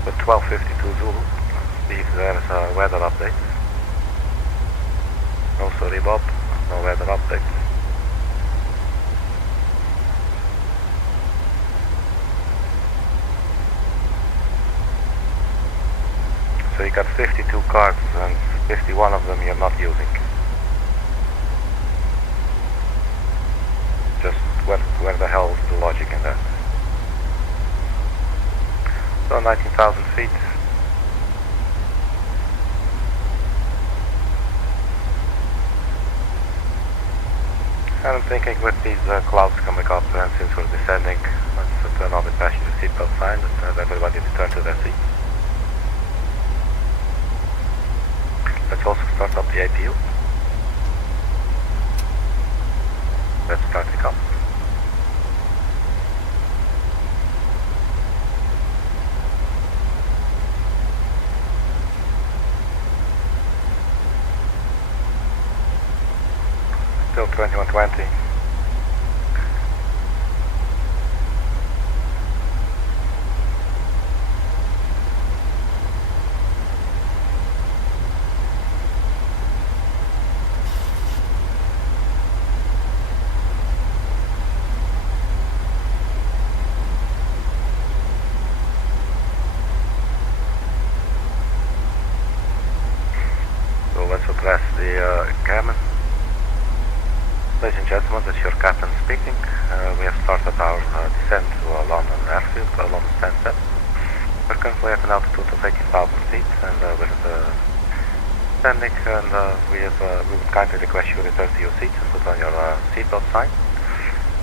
But 1252 Zulu, see if there's a weather update. No, sorry Bob, no weather update. So you got 52 cards and 51 of them you're not using. Just where the hell is the logic in that? So 19,000 feet. And I'm thinking with these clouds coming up, and since we're descending, let's turn on the passenger seatbelt sign and have everybody return to their seats. Let's also start up the APU. Let's start the up. Still 2120. So let's address the cabin. Ladies and gentlemen, this is your captain speaking. We have started our descent to London airfield, London Stansted. We're currently at an altitude of 18,000 feet and we're descending, and we would kindly request you return to your seats and put on your seatbelt sign.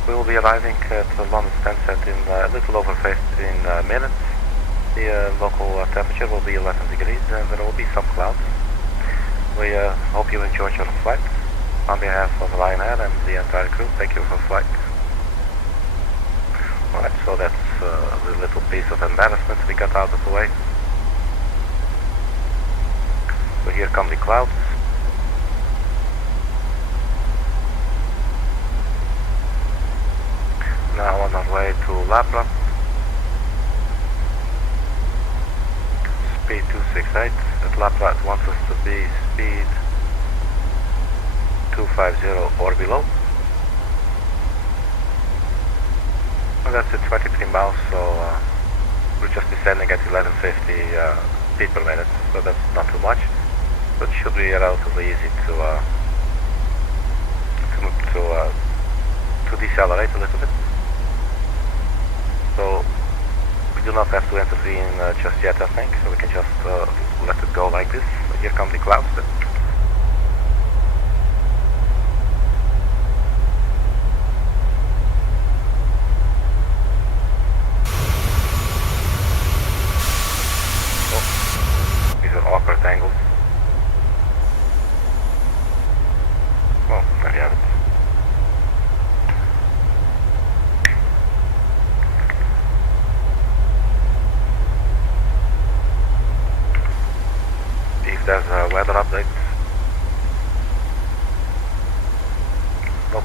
We will be arriving at London Stansted in a little over 15 minutes. The local temperature will be 11 degrees and there will be some clouds. We hope you enjoyed your flight. On behalf of Ryanair and the entire crew, thank you for flight. Alright, so that's the little piece of embarrassment we got out of the way. So here come the clouds. Now on our way to Labra. Speed 268. At Labra it wants us to be speed 250 or below. And that's at 23 miles, so we're just descending at 1150 feet per minute, so that's not too much, but it should be relatively easy to decelerate a little bit. So we do not have to intervene just yet, I think, so we can just let it go like this. Here come the clouds then. Awkward angles. Well, there you have it. See if there's a weather update. Nope.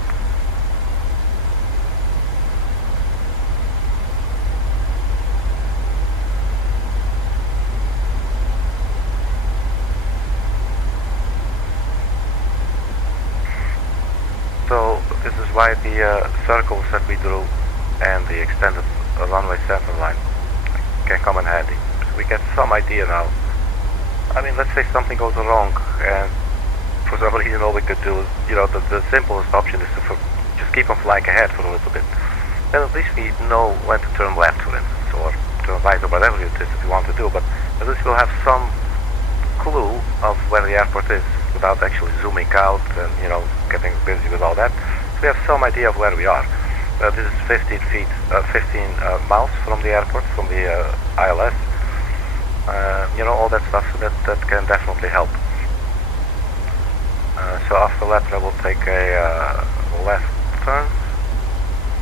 So this is why the circles that we drew and the extended runway center line can come in handy. We get some idea now. I mean, let's say something goes wrong and for some reason all we could do, you know, the simplest option is to just keep on flying ahead for a little bit. Then at least we know when to turn left, for instance, or turn right, or whatever it is that we want to do, but at least we'll have some clue of where the airport is without actually zooming out and, you know, getting busy with all that. So we have some idea of where we are. This is 15 miles from the airport, from the ILS. You know, all that stuff, so that can definitely help. So after that I will take a left turn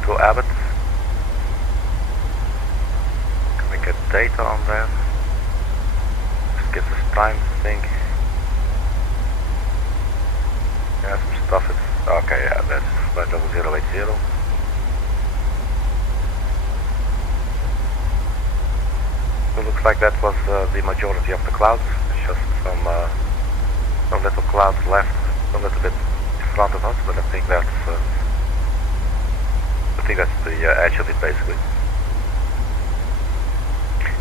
to Abbott. data on there. Just gives us time to think. Yeah, some stuff is... Okay, yeah, that's flight level 080. So it looks like that was the majority of the clouds. It's just some little clouds left, a little bit in front of us, but I think that's the edge of it basically.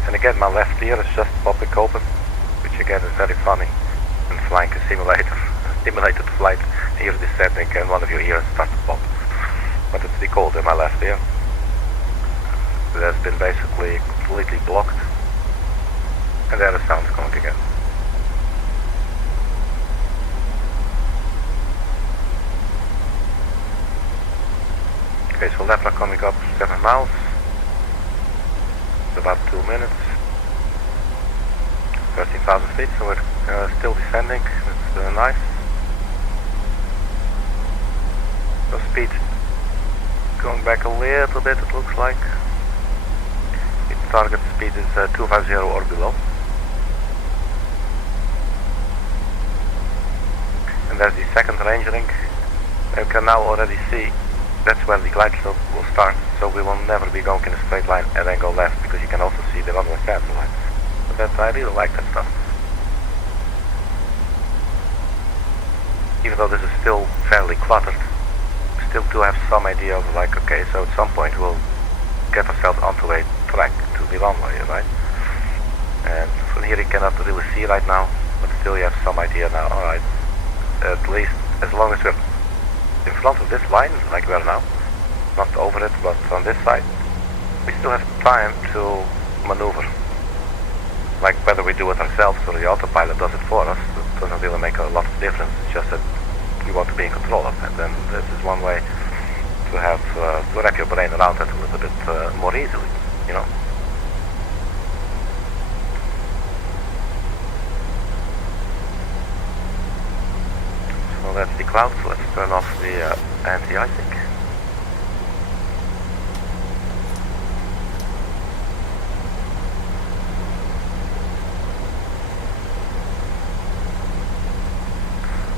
And again, my left ear is just popping open, which again is very funny. And flying a simulated flight, and you're descending, and one of your ears starts to pop. But it's the cold in my left ear. It has been basically completely blocked, and there the sound is coming again. Okay, so left are coming up 7 miles. It's about 2 minutes. 13,000 feet, so we're still descending. It's nice. So speed going back a little bit, it looks like. Its target speed is 250 or below. And there's the second range ring. You can now already see that's where the glide slope will start, so we will never be going in a straight line and then go left, because you can also see the runway cancel line. So that, I really like that stuff. Even though this is still fairly cluttered, we still do have some idea of like, okay, so at some point we'll get ourselves onto a track to the runway, right? And from here you cannot really see right now, but still you have some idea now. Alright, at least as long as we're in front of this line, like we are now, not over it, but on this side, we still have time to maneuver. Like whether we do it ourselves or the autopilot does it for us, it doesn't really make a lot of difference. It's just that you want to be in control of it, and this is one way to have to wrap your brain around it a little bit more easily, you know. So that's the clouds. Let's turn off the anti-icing.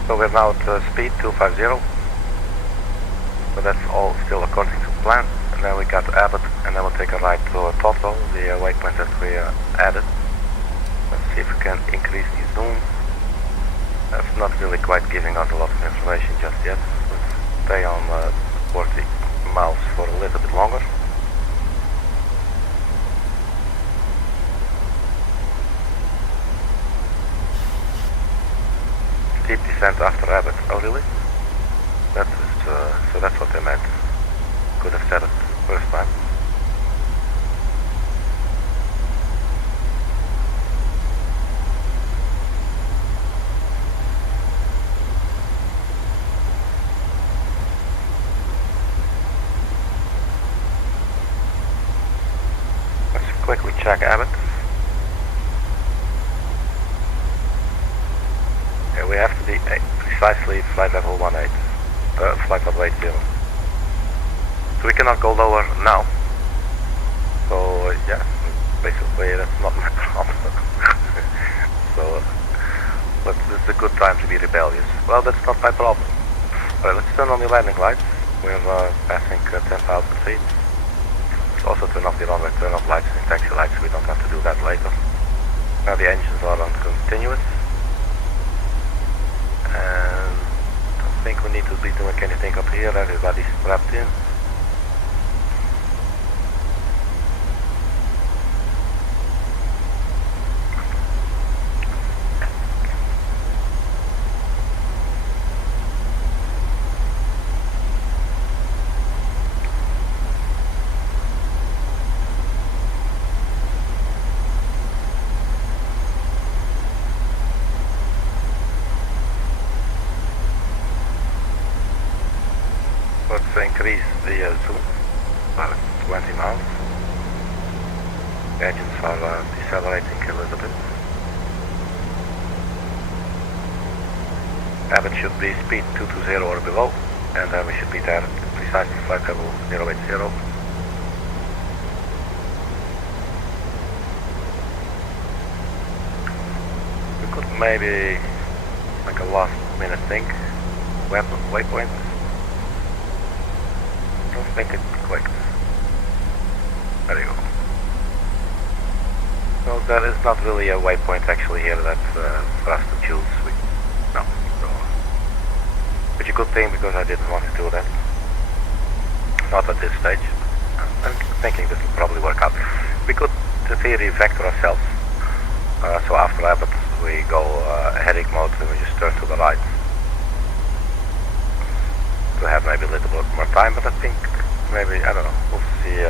So we're now at speed 250. So that's all still according to plan. And then we got Abbott, and then we'll take a ride to Toto, the waypoint that we added. Let's see if we can increase the zoom. That's not really quite giving us a lot of information just yet. Let's stay on 40 miles for a little bit longer. Steep descent after Abbott. Oh really? That is, so that's what they meant. Could have said it first time. Quickly check Abbott. Yeah, we have to be precisely flight level 18, flight level 80. So we cannot go lower now. So yeah, basically that's not my problem. So it's a good time to be rebellious. Well, that's not my problem. Alright, let's turn on the landing lights. We're passing 10,000 feet. Also turn off the runway turn off lights and taxi lights, so we don't have to do that later. Now the engines are on continuous. And I don't think we need to be doing anything up here, everybody's strapped in. Increase the zoom about 20 miles. The engines are decelerating a little bit. Abbott should be speed 220 or below, and then we should be there at precisely flight level 080. maybe like a last minute thing. Waypoint. I don't think it clicked. There you go. So there is not really a waypoint actually here that's for us to choose. No. So, which is a good thing because I didn't want to do that. Not at this stage. I'm thinking this will probably work out. We could, in theory, vector ourselves. So after Abbott, we go heading mode and we just turn to the right. To have maybe a little bit more time, but I think maybe, I don't know, we'll see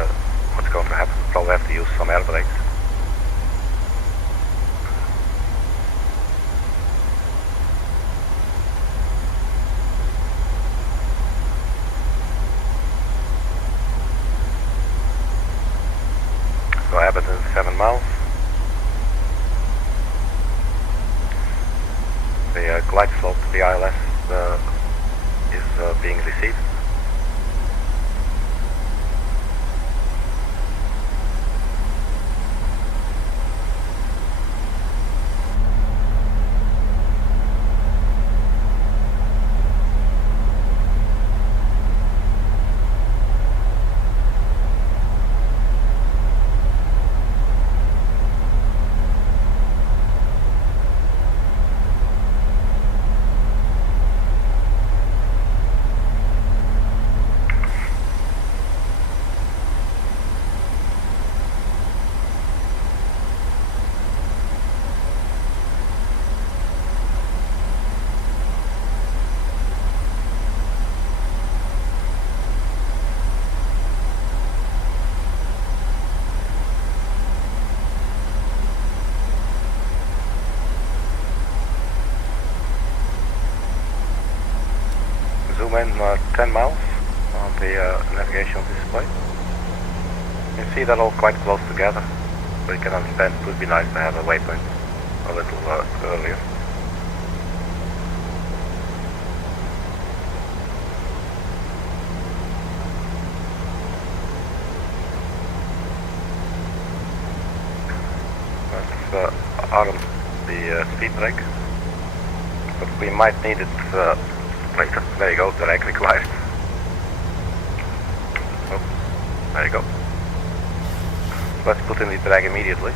what's going to happen. We'll probably have to use some air brakes. So Abbott is 7 miles. The glide slope to the ILS is being received. Zoom in 10 miles on the navigation display. You can see they're all quite close together, so you can understand it would be nice to have a waypoint a little earlier. Let's arm the speed brake, but we might need it later. There you go, drag required. Oh, there you go. Let's put in the drag immediately.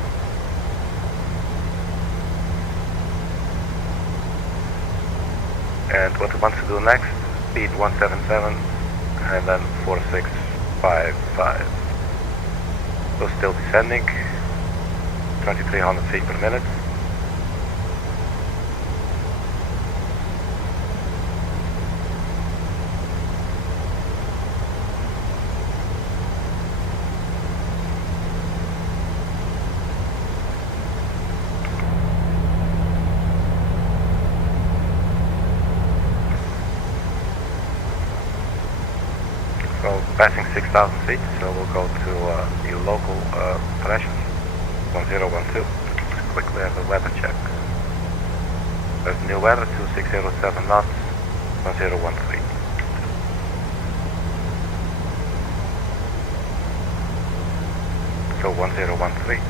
And what we want to do next, speed 177 and then 4655. So still descending, 2300 feet per minute. So passing 6,000 feet, so we'll go to the local pressure, 1012. Let's quickly have a weather check. There's new weather, 2607 knots, 1013. So 1013.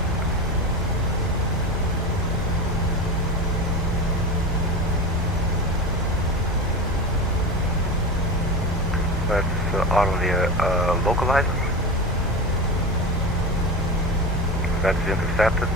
Let's arm the localizer. That's intercepted.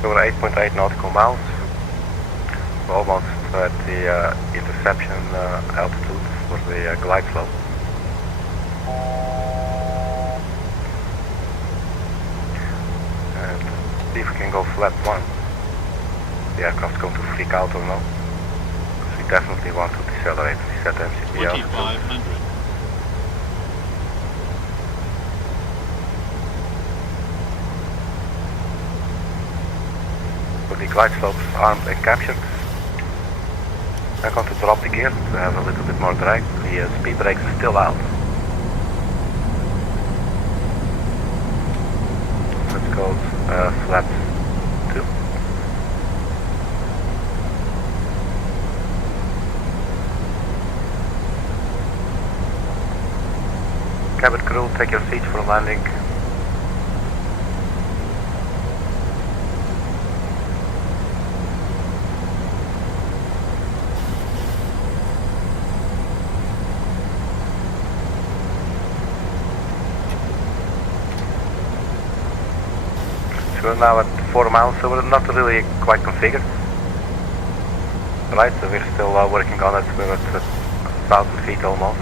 So we're 8.8 nautical miles. We're almost at the interception altitude for the glide slope. And see if we can go flat 1. The aircraft's going to freak out or not. Because we definitely want to decelerate. We set MCP altitude. 2500. The glide slopes armed and captured. I'm going to drop the gear to have a little bit more drag. The speed brake is still out. Let's go flaps 2. Cabin crew, take your seats for landing. So we're now at 4 miles, so we're not really quite configured. Right, so we're still working on it. We're at 1,000 feet almost.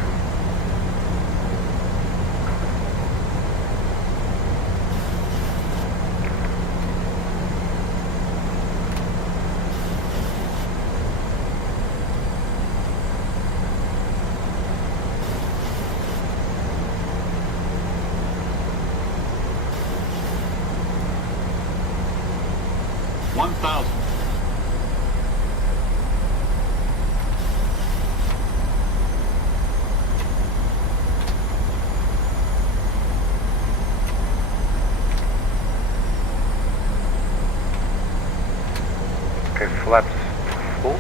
Flaps full.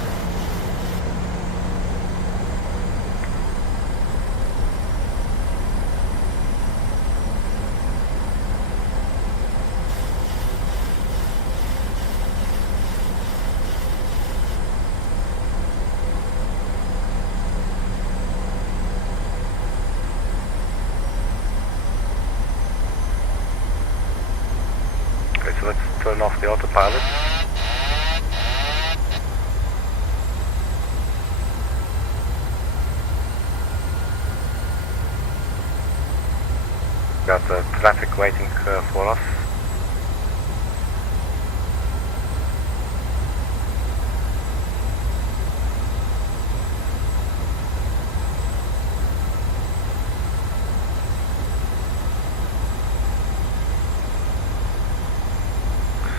Okay, so let's turn off the autopilot. Got traffic waiting for us.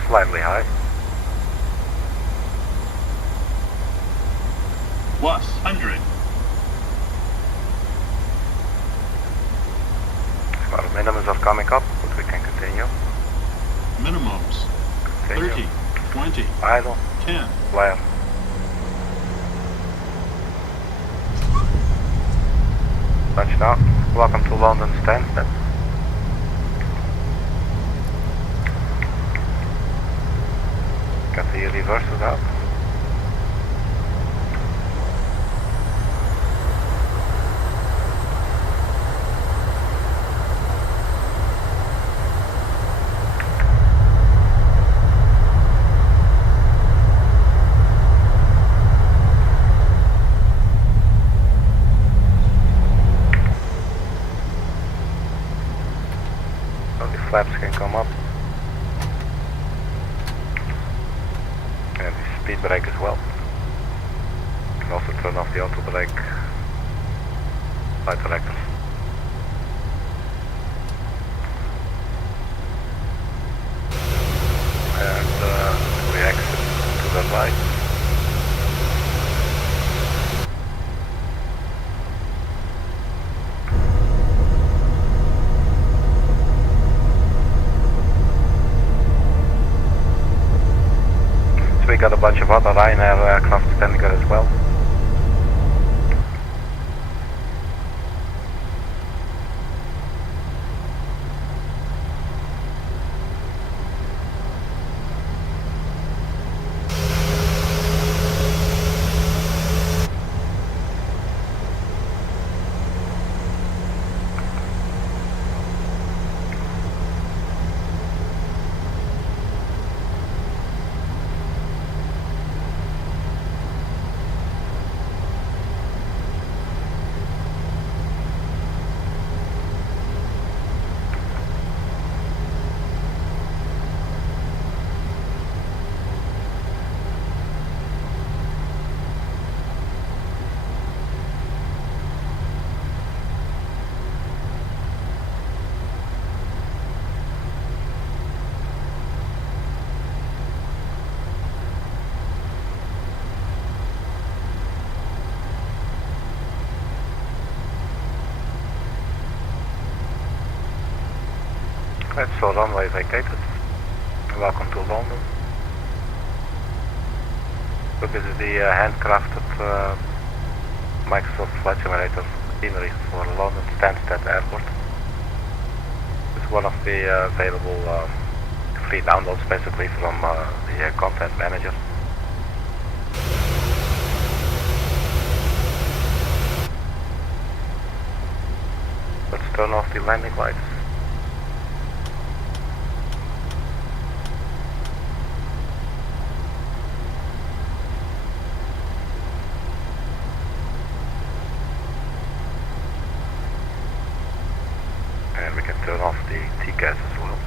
Slightly high. Plus 100. Our minimums are coming up, but we can continue. Minimums. Continue. 30, 20, Idle. 10. Flare. Touchdown. Welcome to London Stansted. Got the reversers out. Flaps can come up. And the speed brake as well. You can also turn off the auto brake light selectors. And we exit to the right. We got a bunch of other Ryanair aircraft standing there as well. Right, so runway vacated. Welcome to London. So this is the handcrafted Microsoft Flight Simulator Itinerary for London Stansted Airport. It's one of the available free downloads basically from the content manager. Let's turn off the landing lights. And we can turn off the TCAS as well.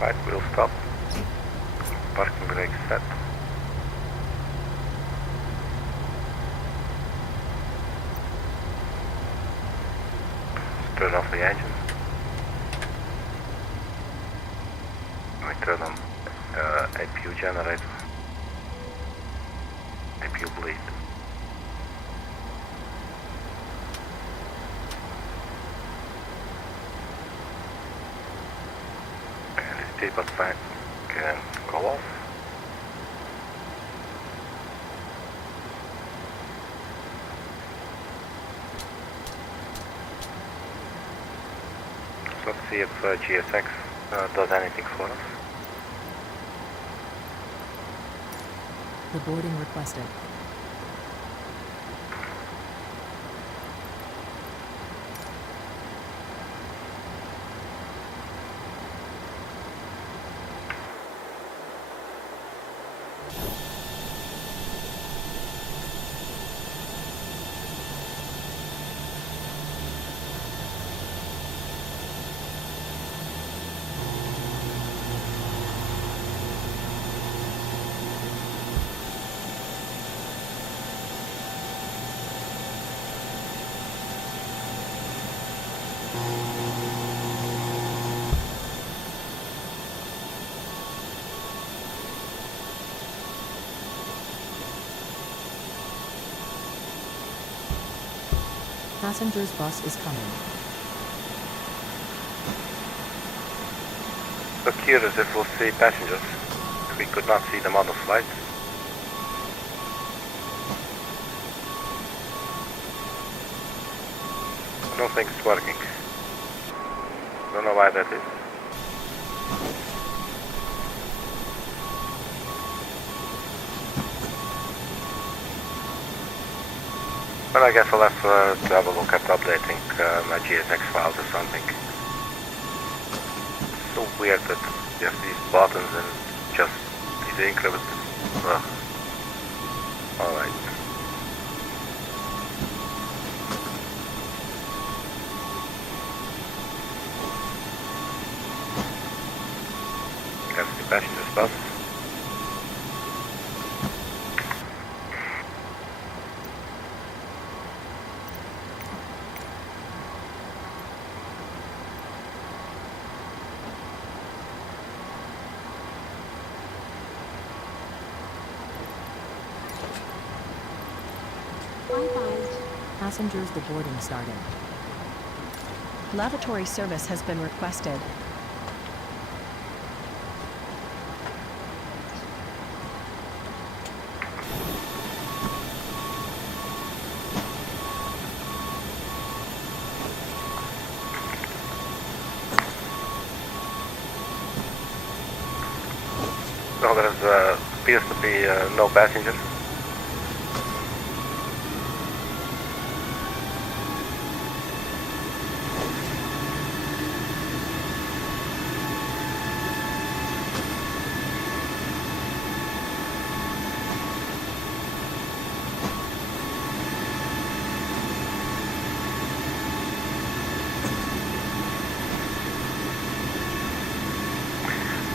Right, we'll stop. Parking brake set. Let's turn off the engine. We turn on APU generator. APU bleed. Teapot fan can go off. So let's see if GSX does anything for us. The boarding requested. Passengers bus is coming. So curious if we'll see passengers. We could not see them on the flight. I don't think it's working. Don't know why that is. But I guess I'll have to have a look at updating my GSX files or something. It's so weird that you have these buttons and just these increments. Alright. That's the passenger bus. Bye-bye. Passengers, the boarding starting. Lavatory service has been requested. No, there appears to be no passengers.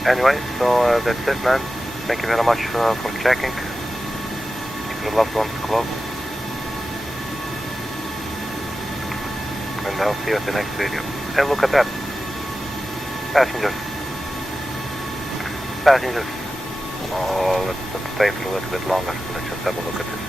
Anyway, so that's it, man. Thank you very much for checking. Keep your loved ones close. And I'll see you at the next video. And look at that. Passengers. Passengers. Oh, let's stay for a little bit longer. Let's just have a look at this.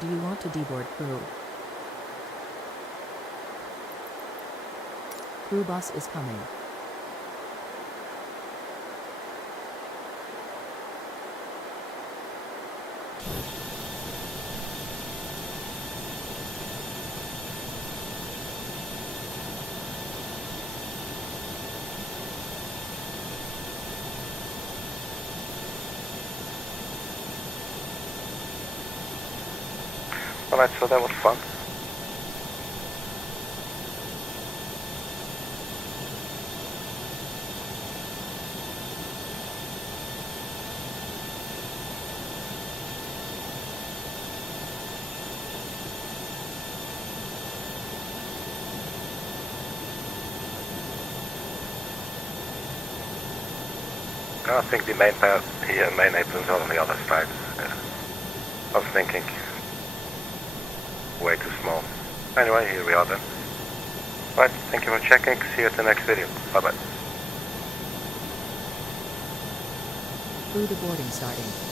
Do you want to deboard crew? Crew bus is coming. Alright, so that was fun. I think the main path here, main apron's on the other side. I was thinking way too small. Anyway, here we are then. Right, thank you for checking. See you at the next video. Bye bye. Crew deboarding starting.